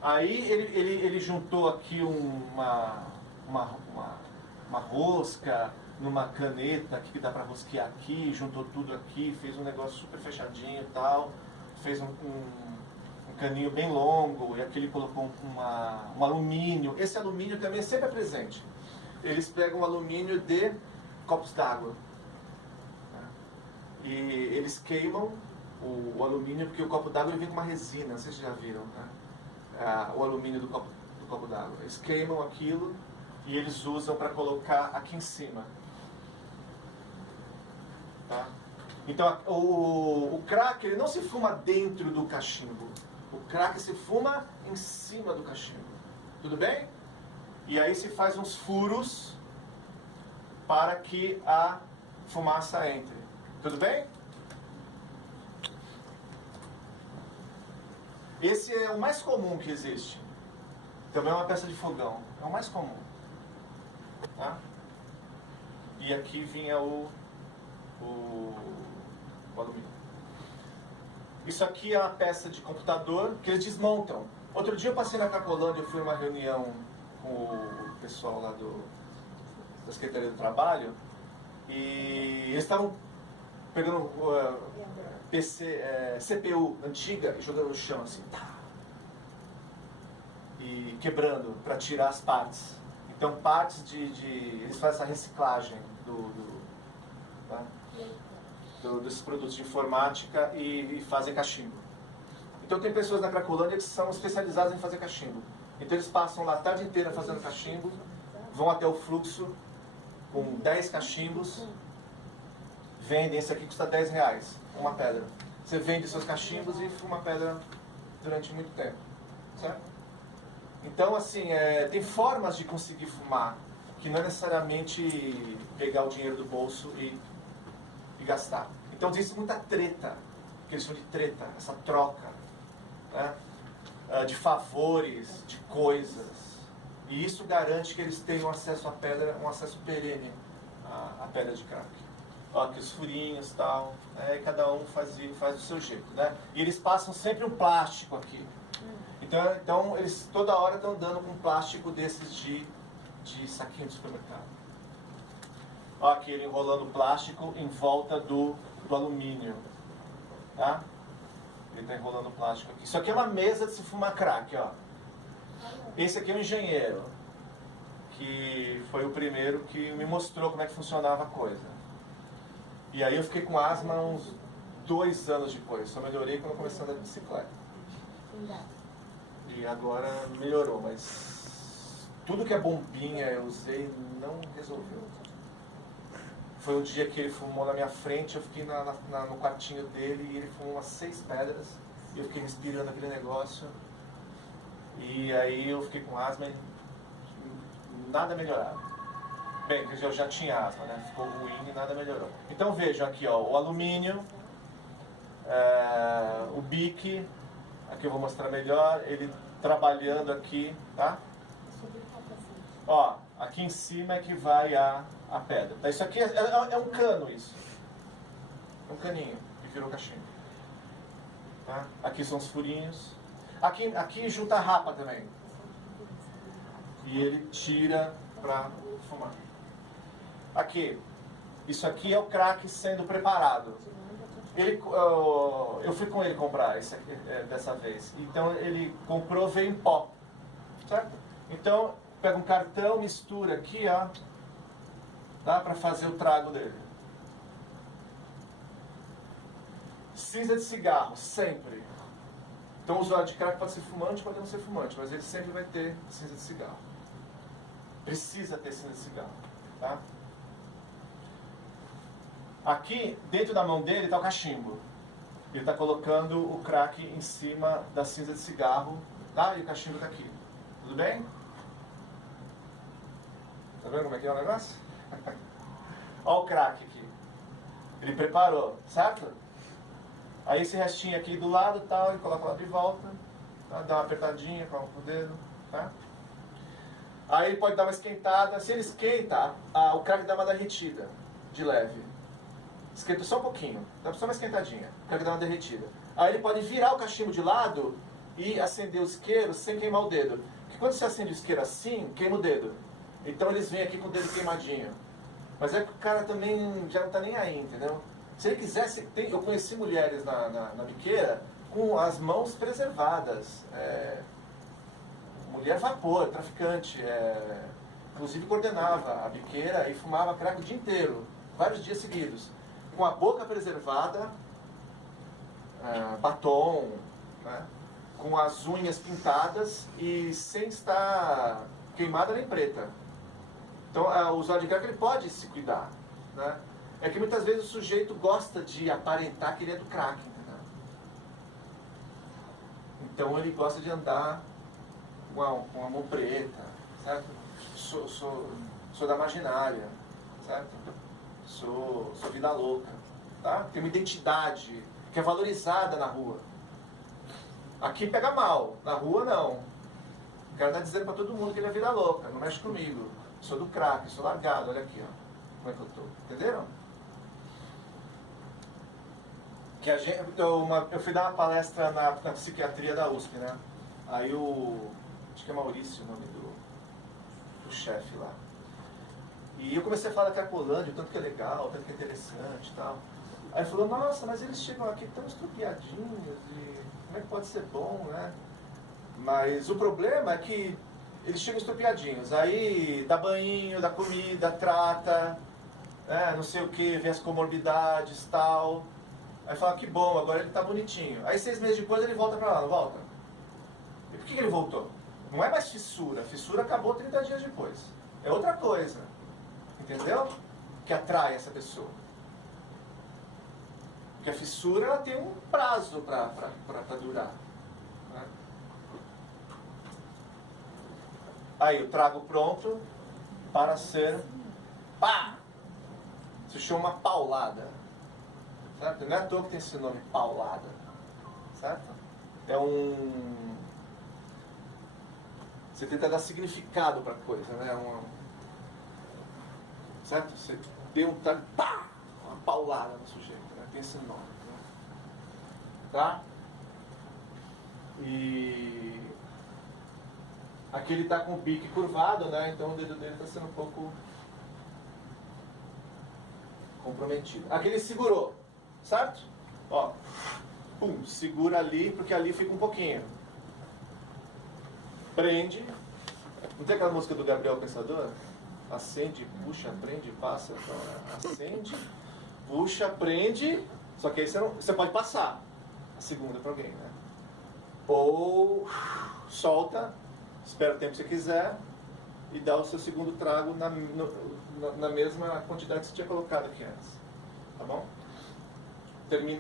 Aí ele juntou aqui uma rosca numa caneta que dá para rosquear aqui, juntou tudo aqui, fez um negócio super fechadinho e tal, fez um caninho bem longo, e aqui ele colocou um alumínio. Esse alumínio também sempre é presente. Eles pegam alumínio de copos d'água. E eles queimam o alumínio, porque o copo d'água vem com uma resina, não sei se vocês já viram, tá? O alumínio do copo d'água. Eles queimam aquilo e eles usam para colocar aqui em cima. Tá? Então o crack ele não se fuma dentro do cachimbo. O crack se fuma em cima do cachimbo. Tudo bem? E aí se faz uns furos para que a fumaça entre. Tudo bem? Esse é o mais comum que existe. Também é uma peça de fogão. É o mais comum. Tá? E aqui vinha o alumínio. Isso aqui é uma peça de computador que eles desmontam. Outro dia eu passei na Cracolândia, eu fui numa reunião com o pessoal lá da Secretaria do Trabalho e eles estavam pegando CPU antiga e jogando no chão assim, e quebrando para tirar as partes. Então partes eles fazem essa reciclagem desses produtos de informática e fazem cachimbo. Então tem pessoas na Cracolândia que são especializadas em fazer cachimbo. Então eles passam lá a tarde inteira fazendo cachimbo, vão até o fluxo com 10 cachimbos, vendem, esse aqui custa R$10, uma pedra. Você vende seus cachimbos e fuma pedra durante muito tempo, certo? Então assim, tem formas de conseguir fumar, que não é necessariamente pegar o dinheiro do bolso e gastar. Então existe muita treta, que eles chamam de treta, essa troca, né? De favores, de coisas. E isso garante que eles tenham acesso à pedra, um acesso perene à pedra de crack. Ó, aqui os furinhos e tal, e cada um faz do seu jeito, né? E eles passam sempre um plástico aqui. Então eles toda hora estão andando com um plástico desses de saquinho de supermercado. Ó, aqui ele enrolando o plástico em volta do alumínio, tá? Ele está enrolando o plástico aqui. Isso aqui é uma mesa de se fumar crack, ó. Esse aqui é um engenheiro, que foi o primeiro que me mostrou como é que funcionava a coisa. E aí eu fiquei com asma uns 2 anos depois. Só melhorei quando eu comecei a andar de bicicleta. E agora melhorou, mas tudo que é bombinha eu usei não resolveu. Foi um dia que ele fumou na minha frente, eu fiquei no quartinho dele e ele fumou umas 6 pedras e eu fiquei respirando aquele negócio. E aí eu fiquei com asma e nada melhorava. Bem, eu já tinha asma, né? Ficou ruim e nada melhorou. Então vejam aqui, ó, o alumínio, o bique, aqui eu vou mostrar melhor, ele trabalhando aqui, tá? Ó, aqui em cima é que vai a pedra. Tá? Isso aqui é um cano, isso. É um caninho que virou cachimbo. Tá? Aqui são os furinhos. Aqui junta a rapa também. E ele tira para fumar. Aqui. Isso aqui é o crack sendo preparado. Eu fui com ele comprar esse aqui, dessa vez. Então ele comprou, veio em pó. Certo? Então pega um cartão, mistura aqui, ó. Dá para fazer o trago dele. Cinza de cigarro, sempre. Então o usuário de crack pode ser fumante, pode não ser fumante, mas ele sempre vai ter cinza de cigarro. Precisa ter cinza de cigarro, tá? Aqui, dentro da mão dele, está o cachimbo. Ele está colocando o crack em cima da cinza de cigarro, tá? E o cachimbo está aqui. Tudo bem? Tá vendo como é que é o negócio? Olha o crack aqui. Ele preparou, certo? Aí esse restinho aqui do lado, tal, ele coloca lá de volta, tá? Dá uma apertadinha com o dedo, tá? Aí ele pode dar uma esquentada. Se ele esquenta, o crack dá uma derretida, de leve. Esquenta só um pouquinho, dá só uma esquentadinha, o crack dá uma derretida. Aí ele pode virar o cachimbo de lado e acender o isqueiro sem queimar o dedo. Porque quando você acende o isqueiro assim, queima o dedo. Então eles vêm aqui com o dedo queimadinho. Mas é que o cara também já não está nem aí, entendeu? Se ele quisesse, eu conheci mulheres na biqueira com as mãos preservadas. Mulher vapor, traficante. Inclusive coordenava a biqueira e fumava crack o dia inteiro, vários dias seguidos. Com a boca preservada, batom, né? Com as unhas pintadas e sem estar queimada nem preta. Então, o usuário de crack ele pode se cuidar, né? É que muitas vezes o sujeito gosta de aparentar que ele é do crack, entendeu? Então ele gosta de andar com a mão preta, certo? Sou da marginália, certo? Sou vida louca, tá? Tem uma identidade que é valorizada na rua. Aqui pega mal, na rua não. O cara tá dizendo pra todo mundo que ele é vida louca, não mexe comigo. Sou do crack, sou largado, olha aqui, ó. Como é que eu tô? Entenderam? Que eu fui dar uma palestra na psiquiatria da USP, né? Aí acho que é Maurício o nome do chefe lá. E eu comecei a falar da Cracolândia, o tanto que é legal, o tanto que é interessante e tal. Aí ele falou, nossa, mas eles chegam aqui tão estrupiadinhos e como é que pode ser bom, né? Mas o problema é que eles chegam estrupiadinhos, aí dá banho, dá comida, trata, não sei o que, vê as comorbidades e tal. Aí fala, que bom, agora ele tá bonitinho. Aí 6 meses depois ele volta pra lá, não volta? E por que ele voltou? Não é mais fissura, a fissura acabou 30 dias depois. É outra coisa, entendeu? Que atrai essa pessoa. Porque a fissura ela tem um prazo para durar. Né? Aí o trago pronto para ser pá! Se chama paulada. Certo? Não é à toa que tem esse nome, paulada. Certo? Você tenta dar significado para a coisa, né? Certo? Você deu pá! Uma paulada no sujeito, né? Tem esse nome. Né? Tá? E aqui ele está com o bico curvado, né? Então o dedo dele está sendo um pouco comprometido. Aqui ele segurou, certo? Ó, pum, segura ali, porque ali fica um pouquinho. Prende. Não tem aquela música do Gabriel Pensador? Acende, puxa, prende, passa. Então, acende, puxa, prende. Só que aí você pode passar a segunda para alguém, né? Ou solta, espera o tempo que você quiser e dá o seu segundo trago na mesma quantidade que você tinha colocado aqui antes. Tá bom?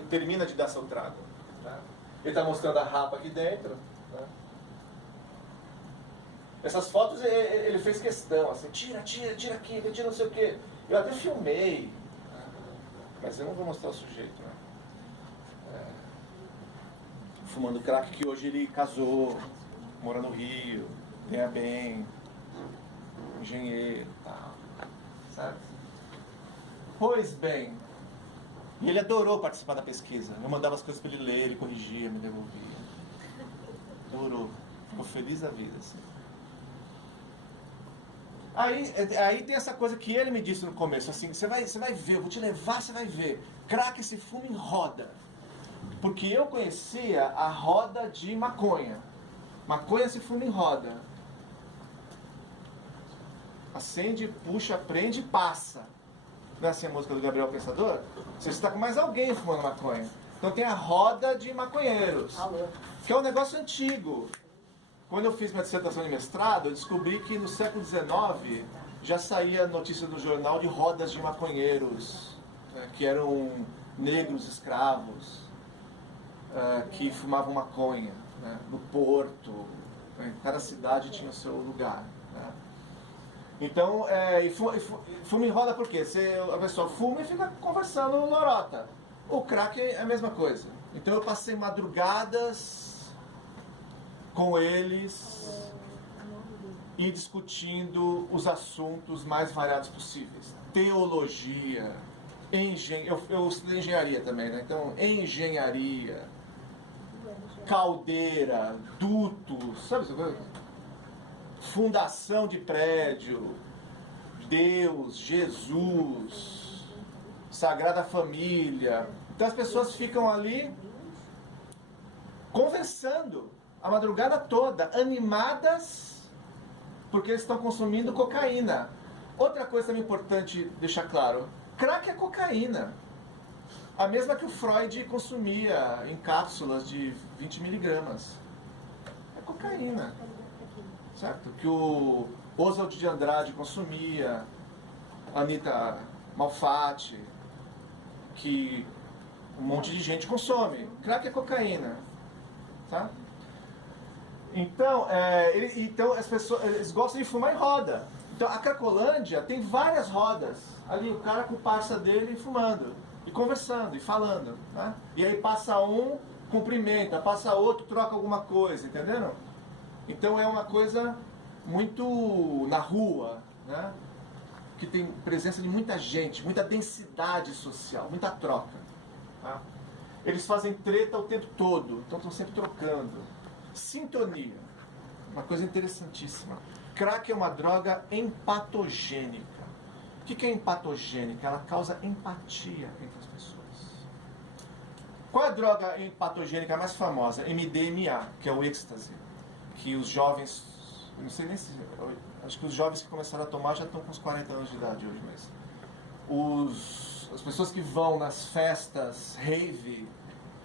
Termina de dar seu trago. Tá? Ele está mostrando a rapa aqui dentro. Tá? Essas fotos ele fez questão, assim, tira aqui, tira não sei o quê. Eu até filmei, né? Mas eu não vou mostrar o sujeito, né? Fumando crack, que hoje ele casou, mora no Rio, ganha bem, engenheiro e tal, certo? Pois bem, e ele adorou participar da pesquisa. Eu mandava as coisas para ele ler, ele corrigia, me devolvia. Adorou, ficou feliz da vida, assim. Aí tem essa coisa que ele me disse no começo, assim, você vai ver, eu vou te levar, você vai ver. Crack se fuma em roda. Porque eu conhecia a roda de maconha. Maconha se fuma em roda. Acende, puxa, prende e passa. Não é assim a música do Gabriel Pensador? Você está com mais alguém fumando maconha. Então tem a roda de maconheiros. Que é um negócio antigo. Quando eu fiz minha dissertação de mestrado, eu descobri que no século XIX já saía notícia do jornal de rodas de maconheiros, né, que eram negros escravos, que fumavam maconha, né, no porto. Né, cada cidade tinha o seu lugar. Né. Então, fuma em roda por quê? A pessoa fuma e fica conversando no lorota. O crack é a mesma coisa. Então eu passei madrugadas com eles e discutindo os assuntos mais variados possíveis. Teologia, eu estudei engenharia também, né? Então, engenharia, caldeira, duto, sabe essa coisa? Fundação de prédio, Deus, Jesus, Sagrada Família. Então as pessoas ficam ali conversando a madrugada toda, animadas, porque eles estão consumindo cocaína. Outra coisa também importante deixar claro, crack é cocaína. A mesma que o Freud consumia em cápsulas de 20 miligramas. É cocaína. Certo? Que o Oswald de Andrade consumia, Anita Malfatti, que um monte de gente consome. Crack é cocaína. Tá? Então, então as pessoas eles gostam de fumar em roda. Então a Cracolândia tem várias rodas. Ali o cara com o parça dele fumando, e conversando, e falando. Né? E aí passa um, cumprimenta, passa outro, troca alguma coisa, entenderam? Então é uma coisa muito na rua, né? Que tem presença de muita gente, muita densidade social, muita troca. Tá? Eles fazem treta o tempo todo, então estão sempre trocando. Sintonia, uma coisa interessantíssima. Crack é uma droga empatogênica. O que é empatogênica? Ela causa empatia entre as pessoas. Qual é a droga empatogênica mais famosa? MDMA, que é o êxtase. Que os jovens, não sei nem se, acho que os jovens que começaram a tomar já estão com uns 40 anos de idade hoje mesmo. As pessoas que vão nas festas rave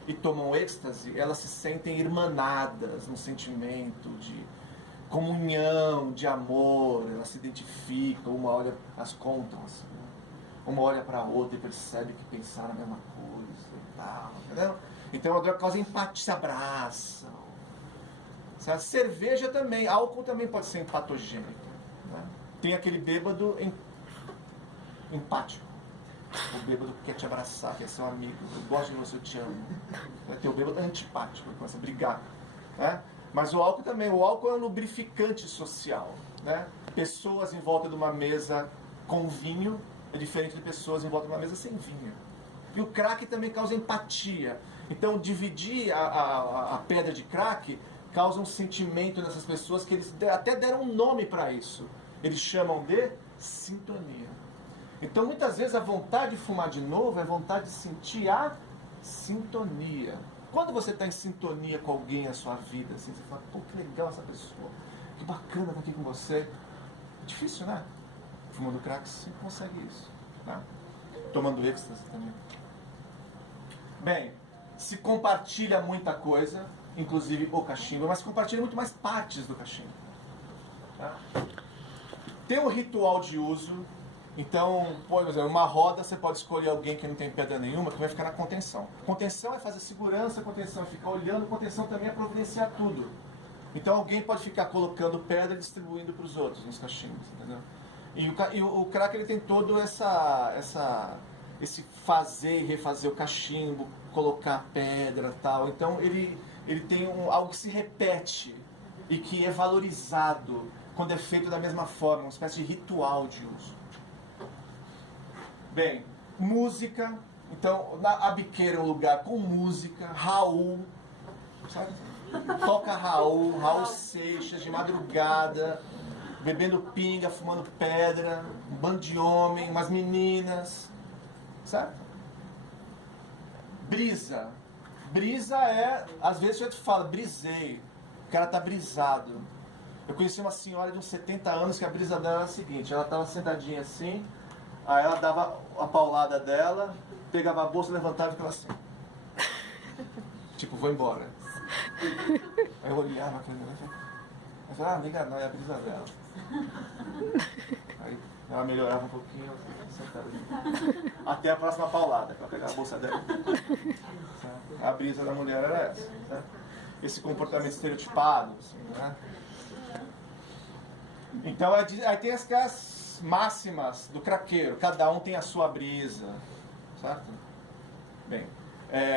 e tomam êxtase, elas se sentem irmanadas no sentimento de comunhão, de amor, elas se identificam, uma olha, as contam assim, né? Uma olha para a outra e percebe que pensaram a mesma coisa e tal, entendeu? Então a droga causa empatia, se abraçam. Certo? Cerveja também, álcool também pode ser empatogênico. Né? Tem aquele bêbado empático. O bêbado que quer te abraçar, quer ser seu amigo, eu gosto de você, eu te amo. Tem o bêbado antipático, que começa a brigar. Né? Mas o álcool também, o álcool é um lubrificante social. Né? Pessoas em volta de uma mesa com vinho é diferente de pessoas em volta de uma mesa sem vinho. E o crack também causa empatia. Então dividir a pedra de crack causa um sentimento nessas pessoas que eles até deram um nome para isso. Eles chamam de sintonia. Então muitas vezes a vontade de fumar de novo é a vontade de sentir a sintonia. Quando você está em sintonia com alguém na sua vida, assim, você fala, pô, que legal essa pessoa, que bacana estar aqui com você. É difícil, né? Fumando crack você consegue isso. Tá? Tomando êxtase também. Bem, se compartilha muita coisa, inclusive o cachimbo, mas compartilha muito mais partes do cachimbo. Tá? Tem um ritual de uso. Então, por exemplo, uma roda você pode escolher alguém que não tem pedra nenhuma, que vai ficar na contenção. Contenção é fazer segurança, contenção é ficar olhando, contenção também é providenciar tudo. Então alguém pode ficar colocando pedra e distribuindo para os outros nos cachimbos, entendeu? E o crack ele tem todo esse fazer e refazer o cachimbo, colocar pedra e tal. Então ele tem algo que se repete e que é valorizado quando é feito da mesma forma, uma espécie de ritual de uso. Bem, música. Então, a biqueira é um lugar com música. Raul, sabe? Toca Raul Seixas de madrugada, bebendo pinga, fumando pedra, um bando de homem, umas meninas, certo? Brisa. Brisa é, às vezes eu te falo, brisei. O cara tá brisado. Eu conheci uma senhora de uns 70 anos que a brisa dela era a seguinte, ela tava sentadinha assim, aí ela dava a paulada dela, pegava a bolsa, levantava e ficava assim. Tipo, vou embora. Aí eu olhava aquele negócio. Eu falava, liga não, é a brisa dela. Aí ela melhorava um pouquinho, sentada ali. Até a próxima paulada, pra pegar a bolsa dela. A brisa da mulher era essa. Certo? Esse comportamento estereotipado, assim, né? Então, aí tem as máximas do craqueiro. Cada um tem a sua brisa. Certo? Bem,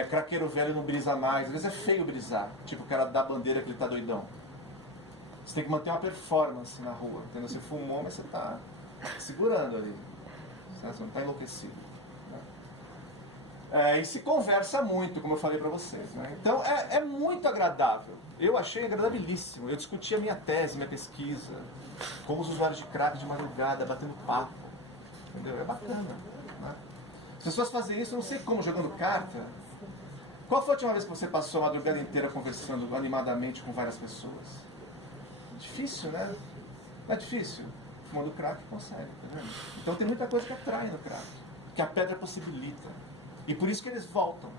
craqueiro velho não brisa mais. Às vezes é feio brisar. Tipo o cara da bandeira que ele tá doidão. Você tem que manter uma performance na rua. Entendeu? Você fumou, mas você tá segurando ali. Certo? Você não tá enlouquecido. Né? E se conversa muito, como eu falei para vocês. Né? Então é muito agradável. Eu achei agradabilíssimo. Eu discuti a minha tese, minha pesquisa, com os usuários de crack de madrugada, batendo papo. Entendeu? É bacana. Né? As pessoas fazem isso, eu não sei como, jogando carta. Qual foi a última vez que você passou a madrugada inteira conversando animadamente com várias pessoas? Difícil, né? Não é difícil? Fumando crack consegue, tá vendo? Então tem muita coisa que atrai no crack, que a pedra possibilita. E por isso que eles voltam.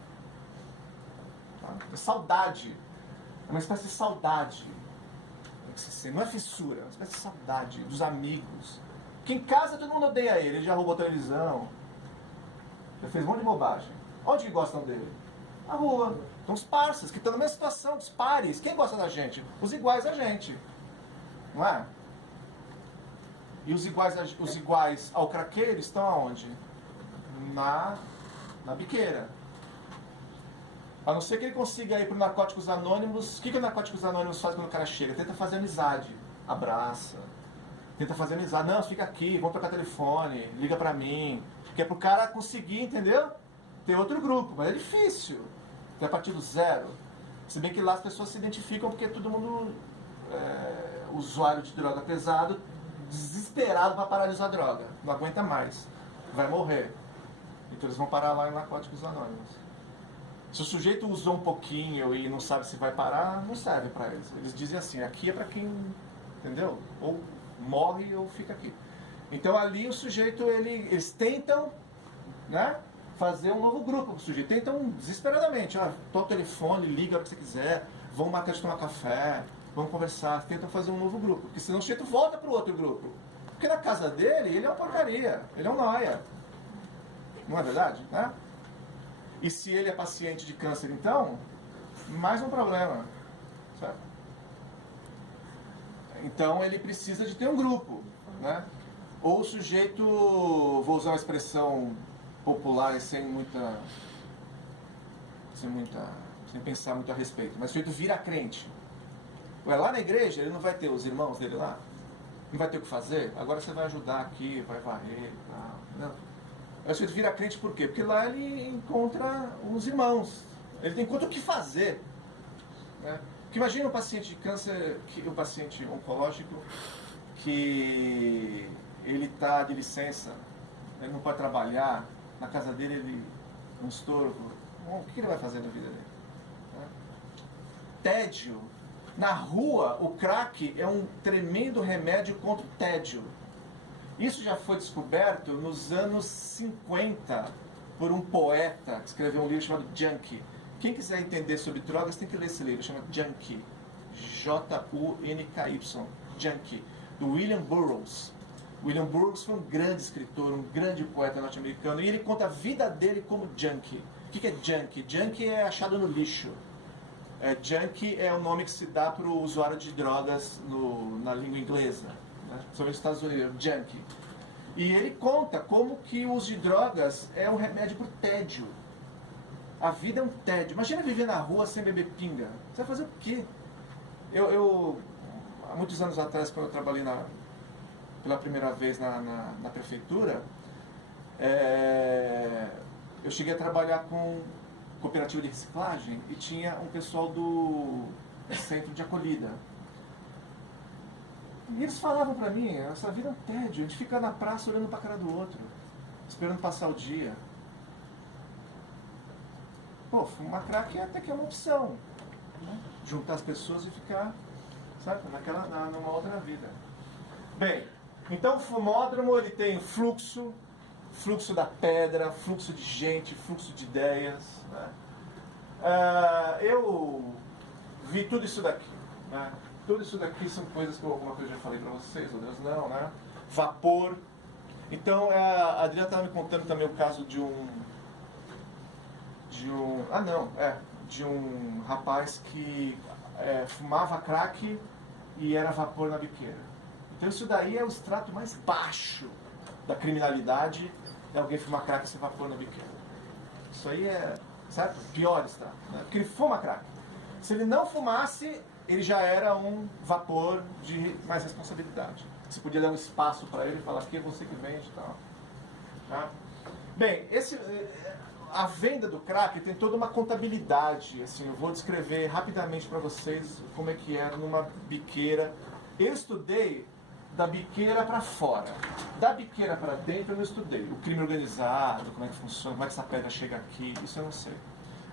Tá? É saudade. É uma espécie de saudade. Não é fissura, é uma espécie de saudade dos amigos. Porque em casa todo mundo odeia ele já roubou a televisão, já fez um monte de bobagem. Onde que gostam dele? Na rua. Então os parceiros, que estão na mesma situação, os pares. Quem gosta da gente? Os iguais a gente. Não é? E os iguais ao craqueiro estão aonde? Na biqueira. A não ser que ele consiga ir para o Narcóticos Anônimos. O que o Narcóticos Anônimos faz quando o cara chega? Tenta fazer amizade. Abraça. Tenta fazer amizade. Não, fica aqui, vamos trocar telefone, liga para mim. Que é para o cara conseguir, entendeu? Ter outro grupo. Mas é difícil. Ter a partir do zero. Se bem que lá as pessoas se identificam porque todo mundo usuário de droga pesado, desesperado para parar de usar droga. Não aguenta mais. Vai morrer. Então eles vão parar lá em Narcóticos Anônimos. Se o sujeito usou um pouquinho e não sabe se vai parar, não serve para eles. Eles dizem assim, aqui é para quem, entendeu? Ou morre ou fica aqui. Então ali o sujeito, eles tentam, né, fazer um novo grupo. O sujeito tentam desesperadamente, toca o telefone, liga o que você quiser, vão marcar de tomar café, vão conversar, tentam fazer um novo grupo. Porque senão o sujeito volta para o outro grupo. Porque na casa dele, ele é uma porcaria, ele é um nóia. Não é verdade? Né? E se ele é paciente de câncer, então, mais um problema. Certo? Então ele precisa de ter um grupo. Né? Ou o sujeito, vou usar uma expressão popular e sem pensar muito a respeito, mas o sujeito vira crente. Ué, lá na igreja ele não vai ter os irmãos dele lá? Não vai ter o que fazer? Agora você vai ajudar aqui, vai varrer e tal. Não. Aí o sujeito vira crente por quê? Porque lá ele encontra os irmãos. Ele encontra o que fazer. Né? Porque imagina um paciente de câncer, um paciente oncológico, que ele está de licença, ele não pode trabalhar, na casa dele ele um estorvo. Bom, o que ele vai fazer na vida dele? Né? Tédio. Na rua, o crack é um tremendo remédio contra o tédio. Isso já foi descoberto nos anos 50 por um poeta que escreveu um livro chamado Junkie. Quem quiser entender sobre drogas tem que ler esse livro, chama Junkie. J-U-N-K-Y. Junkie. Do William Burroughs. William Burroughs foi um grande escritor, um grande poeta norte-americano, e ele conta a vida dele como junkie. O que é junkie? Junkie é achado no lixo. Junkie é o nome que se dá para o usuário de drogas na língua inglesa. Né? Sobre os Estados Unidos, junkie. E ele conta como que o uso de drogas é um remédio para o tédio. A vida é um tédio. Imagina viver na rua sem beber pinga. Você vai fazer o quê? Eu há muitos anos atrás, quando eu trabalhei pela primeira vez na prefeitura, eu cheguei a trabalhar com cooperativa de reciclagem e tinha um pessoal do centro de acolhida. E eles falavam pra mim, essa vida é um tédio, a gente fica na praça olhando pra cara do outro, esperando passar o dia. Pô, fumar crack até que é uma opção. Né? Juntar as pessoas e ficar, sabe, numa outra vida. Bem, então o fumódromo ele tem fluxo da pedra, fluxo de gente, fluxo de ideias. Né? Eu vi tudo isso daqui. Né? Tudo isso daqui são coisas que alguma coisa eu já falei para vocês, outras não, né? Vapor. Então a Adriana estava me contando também o caso de um rapaz que fumava crack e era vapor na biqueira. Então isso daí é o extrato mais baixo da criminalidade, é alguém fumar crack e ser vapor na biqueira. Isso aí é, certo? Pior está, né? Porque ele fuma crack. Se ele não fumasse, ele já era um vapor de mais responsabilidade. Você podia dar um espaço para ele e falar, aqui é você que vende e tal. Tá? Bem, a venda do crack tem toda uma contabilidade, assim, eu vou descrever rapidamente para vocês como é que era numa biqueira. Eu estudei da biqueira para fora. Da biqueira para dentro eu não estudei. O crime organizado, como é que funciona, como é que essa pedra chega aqui, isso eu não sei.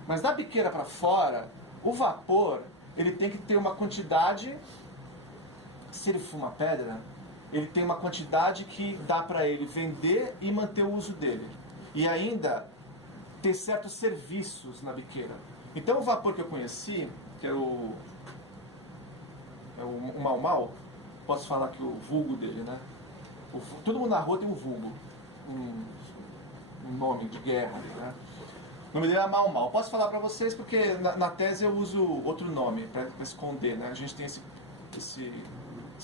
Mas da biqueira para fora, o vapor, ele tem que ter uma quantidade, se ele fuma pedra, ele tem uma quantidade que dá para ele vender e manter o uso dele. E ainda ter certos serviços na biqueira. Então o vapor que eu conheci, que é o Mau Mau, posso falar que o vulgo dele, né? Todo mundo na rua tem um vulgo, um nome de guerra, né? O nome dele é Mau Mau. Posso falar para vocês porque na tese eu uso outro nome para esconder, né? A gente tem essa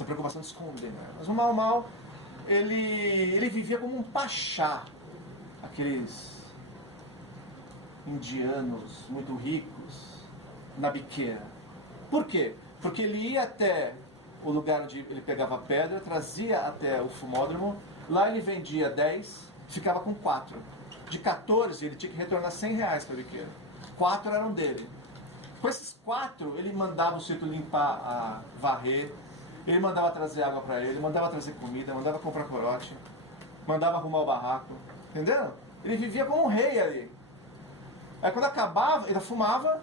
preocupação de esconder, né? Mas o Mau Mau, ele vivia como um pachá, aqueles indianos muito ricos na biqueira. Por quê? Porque ele ia até o lugar onde ele pegava pedra, trazia até o fumódromo, lá ele vendia 10, ficava com 4. De 14 ele tinha que retornar R$100 para a biqueira. 4 eram dele. Com esses 4 ele mandava o sujeito limpar, varrer, ele mandava trazer água para ele, mandava trazer comida, mandava comprar corote, mandava arrumar o barraco, entendeu? Ele vivia como um rei ali. Aí quando acabava, ele fumava,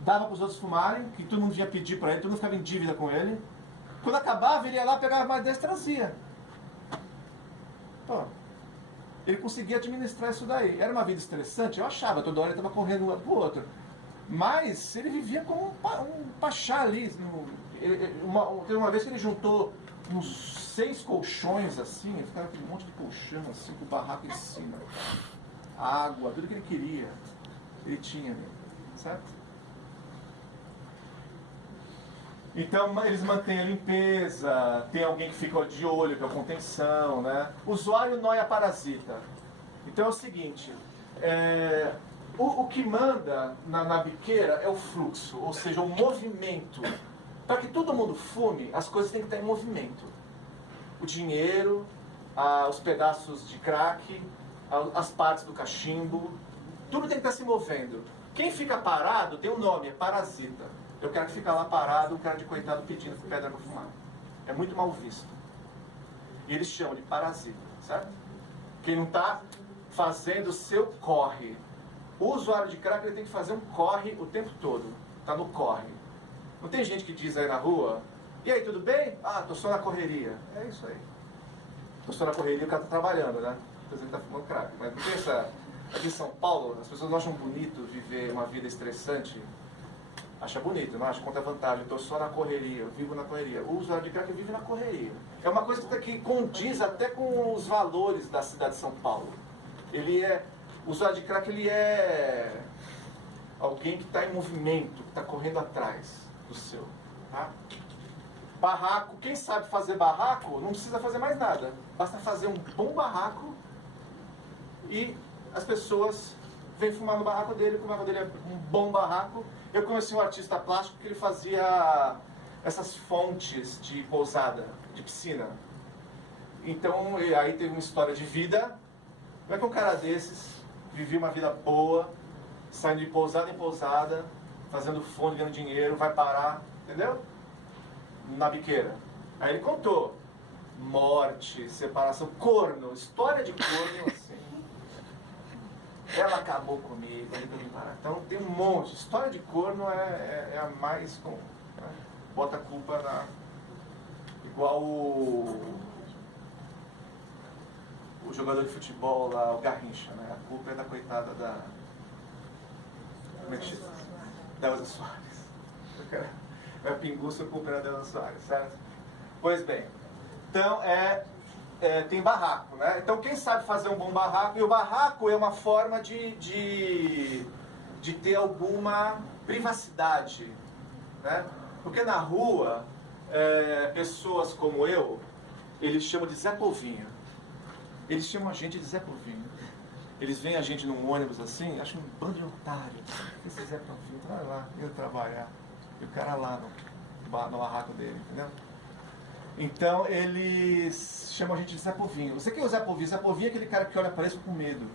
dava para os outros fumarem, que todo mundo vinha pedir para ele, todo mundo ficava em dívida com ele. Quando acabava, ele ia lá, pegava mais 10 e trazia. Pô, ele conseguia administrar isso daí. Era uma vida estressante, eu achava, toda hora ele estava correndo um para o outro. Mas ele vivia como um pachá ali. Teve uma vez que ele juntou uns 6 colchões assim, ele ficava com um monte de colchão assim, com o barraco em cima. Água, tudo que ele queria, ele tinha, certo? Então eles mantêm a limpeza, tem alguém que fica de olho, que é a contenção, né? Usuário nóia parasita. Então é o seguinte, o que manda na biqueira é o fluxo, ou seja, o movimento. Para que todo mundo fume, as coisas têm que estar em movimento. O dinheiro, os pedaços de crack, as partes do cachimbo, tudo tem que estar se movendo. Quem fica parado tem um nome, é parasita. Eu quero que fica lá parado, um cara de coitado pedindo pedra para fumar. É muito mal visto. E eles chamam de parasita, certo? Quem não está fazendo o seu corre. O usuário de crack ele tem que fazer um corre o tempo todo. Está no corre. Não tem gente que diz aí na rua, e aí, tudo bem? Ah, tô só na correria. É isso aí. Tô só na correria, o cara está trabalhando, né? Ele está fumando crack. Mas pensa, aqui em São Paulo, as pessoas não acham bonito viver uma vida estressante. Acha bonito, não acha? Conta vantagem. Estou só na correria, eu vivo na correria. O usuário de crack vive na correria. É uma coisa que condiz até com os valores da cidade de São Paulo. O usuário de crack ele é alguém que está em movimento, que está correndo atrás do seu. Tá? Barraco, quem sabe fazer barraco não precisa fazer mais nada. Basta fazer um bom barraco e as pessoas vêm fumar no barraco dele, porque o barraco dele é um bom barraco. Eu conheci um artista plástico que ele fazia essas fontes de pousada, de piscina. Então, aí teve uma história de vida. Como é que um cara desses vivia uma vida boa, saindo de pousada em pousada, fazendo fonte, ganhando dinheiro, vai parar, entendeu? Na biqueira. Aí ele contou. Morte, separação, corno, história de corno, assim. Ela acabou comigo, aí pra me parar. Então tem um monte. História de corno é a mais comum. Né? Bota a culpa na... Igual o jogador de futebol lá, o Garrincha, né? A culpa é da coitada da... Como é que chama? Delza Soares. É pinguço, a culpa era da Delza Soares, certo? Pois bem. Então tem barraco, né? Então quem sabe fazer um bom barraco, e o barraco é uma forma de ter alguma privacidade, né? Porque na rua, pessoas como eu, eles chamam de Zé Povinho. Eles chamam a gente de Zé Povinho. Eles veem a gente num ônibus assim, acham um bando de otário. Esse Zé Povinho, vai lá, eu trabalhar. E o cara lá no barraco dele, entendeu? Então eles chamam a gente de Zé Povinho. Você quem é o Zé Povinho? Zé Povinho é aquele cara que olha para isso com medo.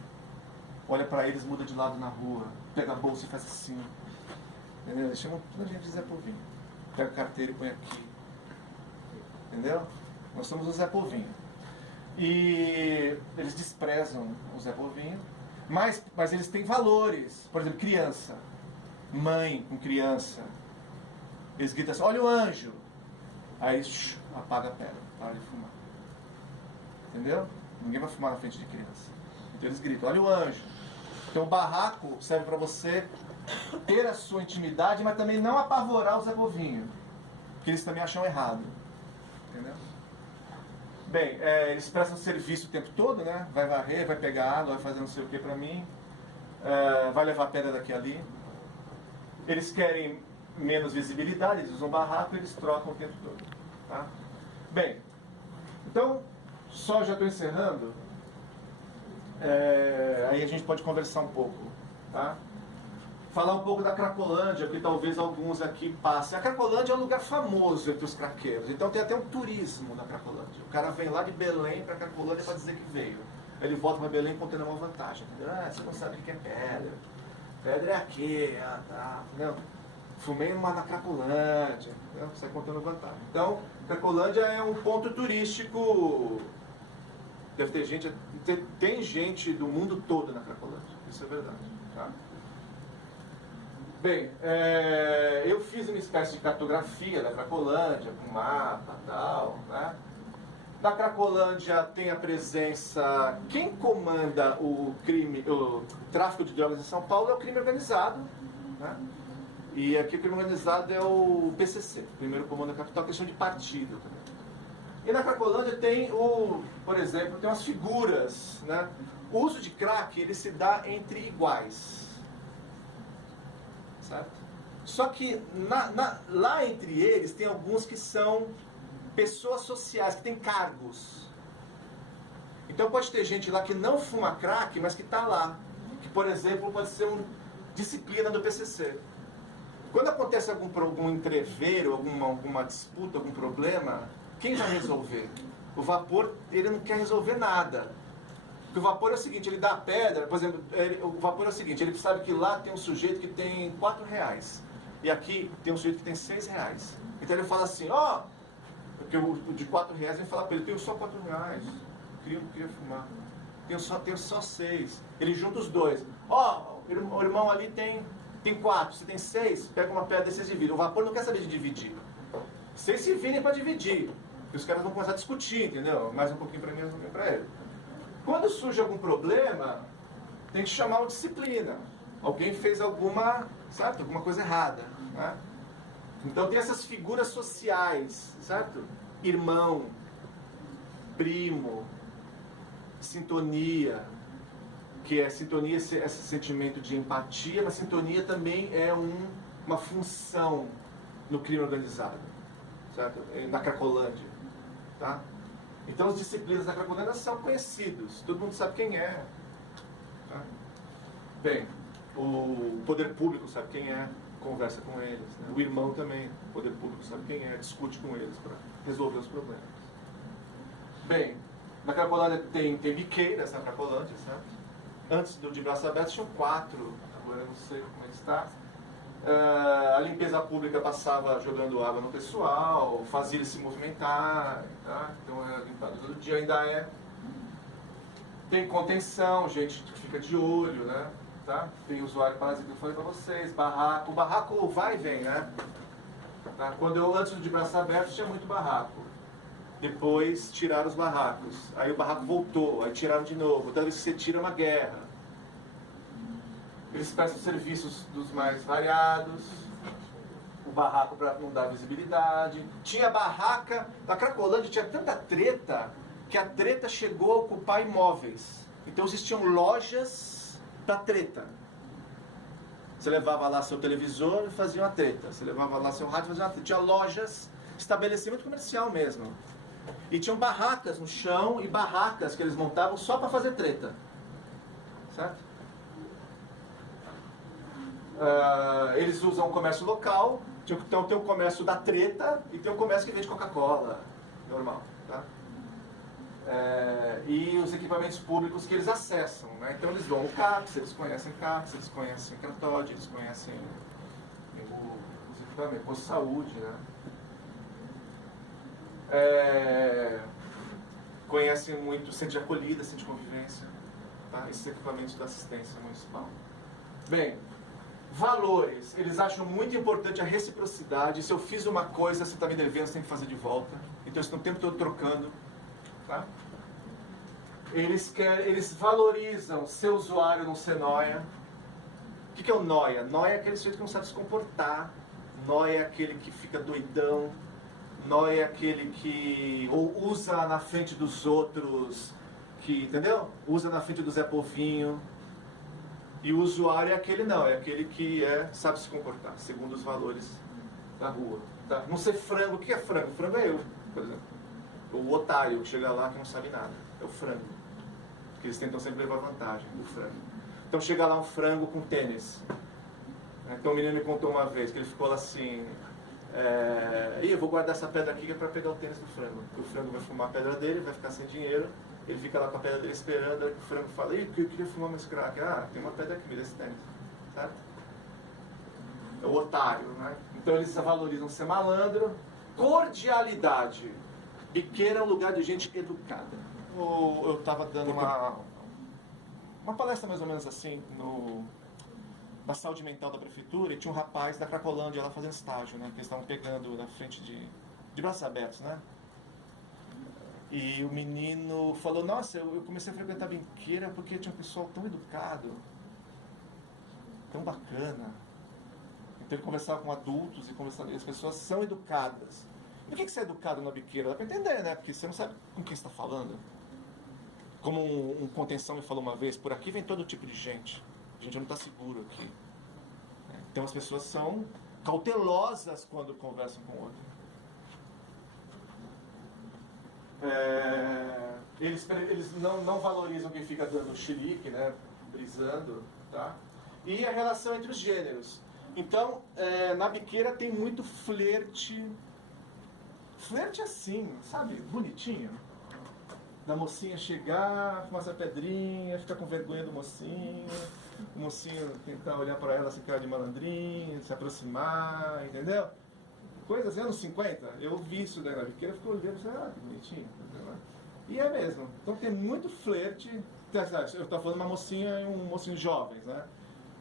olha para eles, muda de lado na rua, pega a bolsa e faz assim. Entendeu? Eles chamam toda a gente de Zé Povinho. Pega a carteira e põe aqui. Entendeu? Nós somos o Zé Povinho. E eles desprezam o Zé Povinho, mas eles têm valores. Por exemplo, criança. Mãe com criança. Eles gritam assim, olha o anjo. Aí apaga a pedra, para de fumar. Entendeu? Ninguém vai fumar na frente de criança. Então eles gritam, olha o anjo. Então o barraco serve para você ter a sua intimidade, mas também não apavorar o Zé Povinho. Que eles também acham errado. Entendeu? Bem, eles prestam serviço o tempo todo, né? Vai varrer, vai pegar água, vai fazer não sei o que pra mim. Vai levar pedra daqui a ali. Eles querem menos visibilidade, eles usam barraco e eles trocam o tempo todo. Tá? Bem, então, só já estou encerrando. Aí a gente pode conversar um pouco. Tá? Falar um pouco da Cracolândia, que talvez alguns aqui passem. A Cracolândia é um lugar famoso entre os craqueiros, então tem até um turismo na Cracolândia. O cara vem lá de Belém para Cracolândia para dizer que veio. Ele volta para Belém contando uma vantagem. Entendeu? Você não sabe o que é pedra. Pedra é aqui, tá. Entendeu? Fumei na Cracolândia. Entendeu? Sai contando vantagem. Então, Cracolândia é um ponto turístico. Deve ter gente, tem gente do mundo todo na Cracolândia. Isso é verdade. Tá? Bem, eu fiz uma espécie de cartografia da Cracolândia, com mapa e tal, né? Na Cracolândia tem a presença... Quem comanda o tráfico de drogas em São Paulo é o crime organizado, né? E aqui o crime organizado é o PCC, o primeiro comando da capital, questão de partido também. E na Cracolândia tem, por exemplo, tem umas figuras, né? O uso de crack, ele se dá entre iguais. Certo? Só que lá entre eles tem alguns que são pessoas sociais, que têm cargos. Então pode ter gente lá que não fuma crack, mas que está lá. Que, por exemplo, pode ser uma disciplina do PCC. Quando acontece algum entreveiro, alguma disputa, algum problema, quem vai resolver? O vapor, ele não quer resolver nada. Porque o vapor é o seguinte, ele dá a pedra, por exemplo, o vapor é o seguinte, ele sabe que lá tem um sujeito que tem R$4 e aqui tem um sujeito que tem R$6. Então ele fala assim, porque o de R$4 vem falar para ele, tenho só R$4, não queria fumar, tenho só 6. Ele junta os dois, o irmão ali tem 4, você tem 6, pega uma pedra e vocês dividem. O vapor não quer saber de dividir. Vocês se virem para dividir, porque os caras vão começar a discutir, entendeu? Mais um pouquinho para mim, mais um pouquinho para ele. Quando surge algum problema, tem que chamar uma disciplina. Alguém fez alguma coisa errada. Né? Então tem essas figuras sociais, certo? Irmão, primo, sintonia, que é sintonia, esse sentimento de empatia, mas sintonia também é uma função no crime organizado, certo? Na Cracolândia, tá? Então as disciplinas da Cracolândia são conhecidos, todo mundo sabe quem é. Tá? Bem, o poder público sabe quem é, conversa com eles. Né? O irmão também, o poder público sabe quem é, discute com eles para resolver os problemas. Bem, na Cracolândia tem biqueiras na Cracolândia, certo? Antes de Braços Abertos tinham 4, agora eu não sei como está. A limpeza pública passava jogando água no pessoal, fazia eles se movimentar, tá? Então era limpado todo dia, ainda é. Tem contenção, gente que fica de olho, né? Tá? Tem usuário parasita que eu falei pra vocês, barraco. O barraco vai e vem, né? Tá? Antes de Braços Abertos tinha muito barraco. Depois tiraram os barracos. Aí o barraco voltou, aí tiraram de novo. Toda vez que você tira, é uma guerra. Eles prestam serviços dos mais variados. O barraco para não dar visibilidade. Tinha barraca. Na Cracolândia tinha tanta treta que a treta chegou a ocupar imóveis. Então existiam lojas para treta. Você levava lá seu televisor e fazia uma treta. Você levava lá seu rádio e fazia uma treta. Tinha lojas, estabelecimento comercial mesmo. E tinham barracas no chão e barracas que eles montavam só para fazer treta. Certo? Eles usam o comércio local, então tem o comércio da treta e tem o comércio que vende Coca-Cola, normal, tá? e os equipamentos públicos que eles acessam, né? Então eles vão ao CAPS, eles conhecem CATOD, eles conhecem os equipamentos, posto de saúde, né? Conhecem muito centro de acolhida, centro de convivência, tá? Esses equipamentos da assistência municipal. Bem, valores, eles acham muito importante a reciprocidade. Se eu fiz uma coisa, você está me devendo, você tem que fazer de volta. Então eles estão o tempo todo trocando. Tá? Eles valorizam ser usuário, não ser nóia. O que é o nóia? Nóia é aquele sujeito que não sabe se comportar. Nóia é aquele que fica doidão. Nóia é aquele que ou usa na frente dos outros, entendeu? Usa na frente do Zé Povinho. E o usuário é aquele não, é aquele que sabe se comportar, segundo os valores da rua. Tá? Não ser frango, o que é frango? Frango é eu, por exemplo. O otário que chega lá que não sabe nada, é o frango. Porque eles tentam sempre levar vantagem, o frango. Então chega lá um frango com tênis. Então o menino me contou uma vez que ele ficou lá assim, eu vou guardar essa pedra aqui que é para pegar o tênis do frango. O frango vai fumar a pedra dele, vai ficar sem dinheiro. Ele fica lá com a pedra dele esperando, aí o frango fala, eu queria fumar mais crack. Tem uma pedra aqui, me dá esse tênis. Certo? É o otário, né? Então eles valorizam ser malandro. Cordialidade. Biqueira é um lugar de gente educada. Eu estava dando uma palestra mais ou menos assim, da saúde mental da prefeitura, e tinha um rapaz da Cracolândia lá fazendo estágio, né? Que eles estavam pegando na frente de braços abertos, né? E o menino falou, nossa, eu comecei a frequentar a biqueira porque tinha um pessoal tão educado, tão bacana. Então ele conversava com adultos e as pessoas são educadas. Por que você é educado na biqueira? Dá para entender, né? Porque você não sabe com quem você está falando. Como um contenção me falou uma vez, por aqui vem todo tipo de gente. A gente não está seguro aqui. Então as pessoas são cautelosas quando conversam com o outro. Eles não valorizam quem fica dando xilique, né? Brisando, tá? E a relação entre os gêneros. Então, na biqueira tem muito flerte. Flerte assim, sabe? Bonitinho. Da mocinha chegar, fumar essa pedrinha, ficar com vergonha do mocinho. O mocinho tentar olhar para ela, se cara de malandrinho, se aproximar, entendeu? Coisas anos 50, eu vi isso daí na biqueira, ficou olhando, que bonitinho. Entendeu? E é mesmo. Então tem muito flerte. Eu estou falando uma mocinha e um mocinho jovens, né?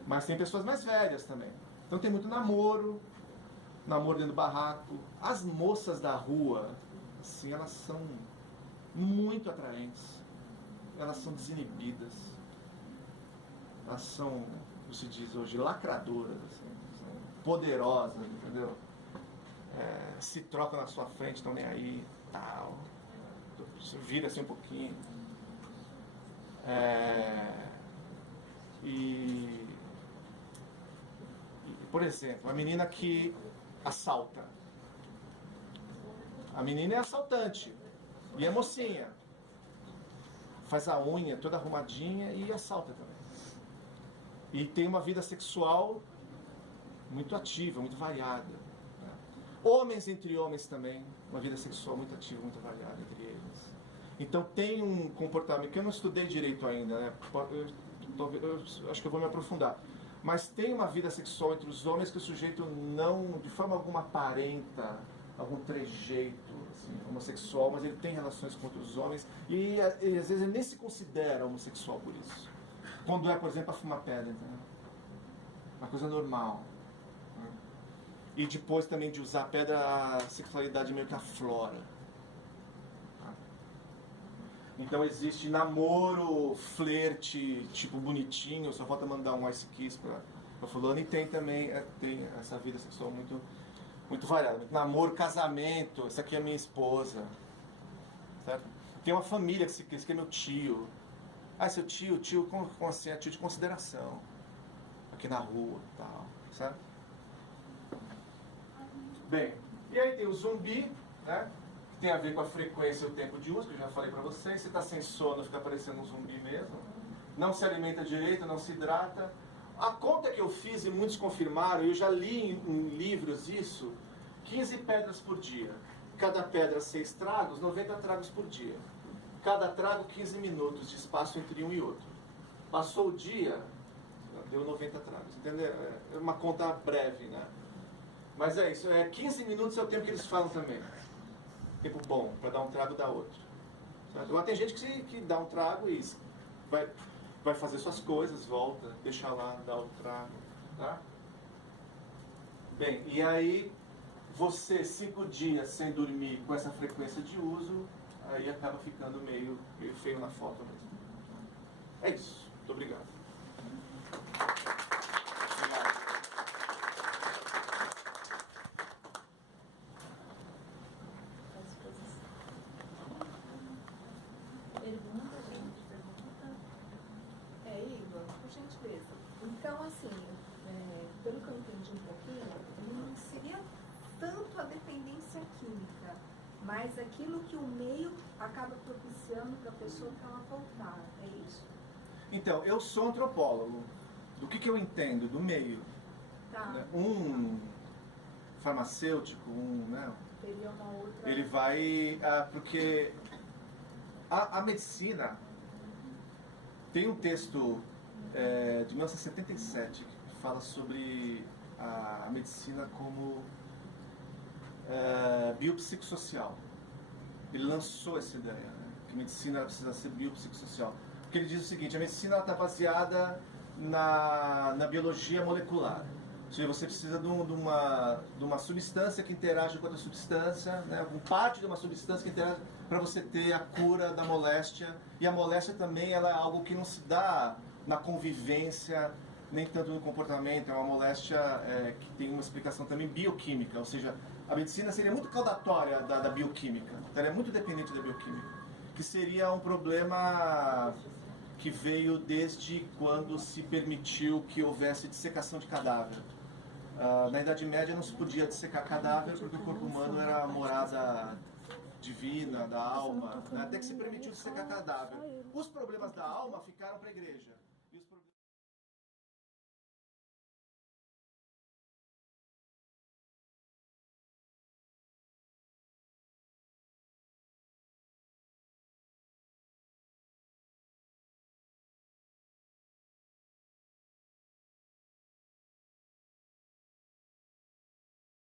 Mas tem pessoas mais velhas também. Então tem muito namoro dentro do barraco. As moças da rua, assim, elas são muito atraentes. Elas são desinibidas. Elas são, como se diz hoje, lacradoras, assim, são poderosas, entendeu? Se trocam na sua frente, estão nem aí, tal. Vira assim um pouquinho. Por exemplo, a menina que assalta. A menina é assaltante. E é mocinha. Faz a unha toda arrumadinha e assalta também. E tem uma vida sexual muito ativa, muito variada. Homens entre homens também, uma vida sexual muito ativa, muito variada entre eles. Então tem um comportamento que eu não estudei direito ainda, né? Eu acho que eu vou me aprofundar. Mas tem uma vida sexual entre os homens que o sujeito não, de forma alguma, aparenta algum trejeito assim, homossexual, mas ele tem relações com outros homens e às vezes ele nem se considera homossexual por isso. Quando é, por exemplo, a fumar pedra, entendeu? Uma coisa normal. E depois também de usar a pedra, a sexualidade meio que aflora. Então existe namoro, flerte, tipo bonitinho, só falta mandar um ice kiss pra fulano. E tem também tem essa vida sexual muito, muito variada. Muito namoro, casamento, essa aqui é minha esposa. Certo? Tem uma família esse aqui é meu tio. Seu tio, como assim? É tio de consideração. Aqui na rua e tal, sabe? Bem, e aí tem o zumbi, né? Que tem a ver com a frequência e o tempo de uso, que eu já falei pra vocês. Se tá sem sono, fica parecendo um zumbi mesmo. Não se alimenta direito, não se hidrata. A conta que eu fiz, e muitos confirmaram, eu já li em livros isso, 15 pedras por dia. Cada pedra 6 tragos, 90 tragos por dia. cada trago 15 minutos de espaço entre um e outro. Passou o dia, deu 90 tragos, entendeu? É uma conta breve, né? Mas é isso, 15 minutos é o tempo que eles falam também. Tempo bom, para dar um trago da outro. Certo? Agora tem gente que dá um trago e vai fazer suas coisas, volta, deixa lá, dá o trago, tá? Bem, e aí você 5 dias sem dormir com essa frequência de uso, aí acaba ficando meio feio na foto mesmo. É isso. Muito obrigado. Pergunta, gente, pergunta. Igor, por gentileza. Então, assim, pelo que eu entendi um pouquinho, não seria tanto a dependência química, mas aquilo que o meio acaba propiciando para a pessoa para ela voltar, é isso? Então, eu sou antropólogo. Do que eu entendo do meio? Tá. Né? Um farmacêutico, Teria uma outra... ele vai... porque a medicina... Tem um texto de 1977 que fala sobre a medicina como biopsicossocial. Ele lançou essa ideia, né? Que a medicina precisa ser biopsicossocial. Porque ele diz o seguinte: a medicina está baseada na biologia molecular. Ou seja, você precisa de uma substância que interage com outra substância, né? Com parte de uma substância que interage para você ter a cura da moléstia. E a moléstia também ela é algo que não se dá na convivência, nem tanto no comportamento. É uma moléstia que tem uma explicação também bioquímica. Ou seja, a medicina seria muito caudatória da bioquímica. Ela é muito dependente da bioquímica. Que seria um problema que veio desde quando se permitiu que houvesse dissecação de cadáver. Na Idade Média não se podia dissecar cadáver porque o corpo humano era a morada divina da alma, né? Até que se permitiu dissecar cadáver. Os problemas da alma ficaram para a igreja.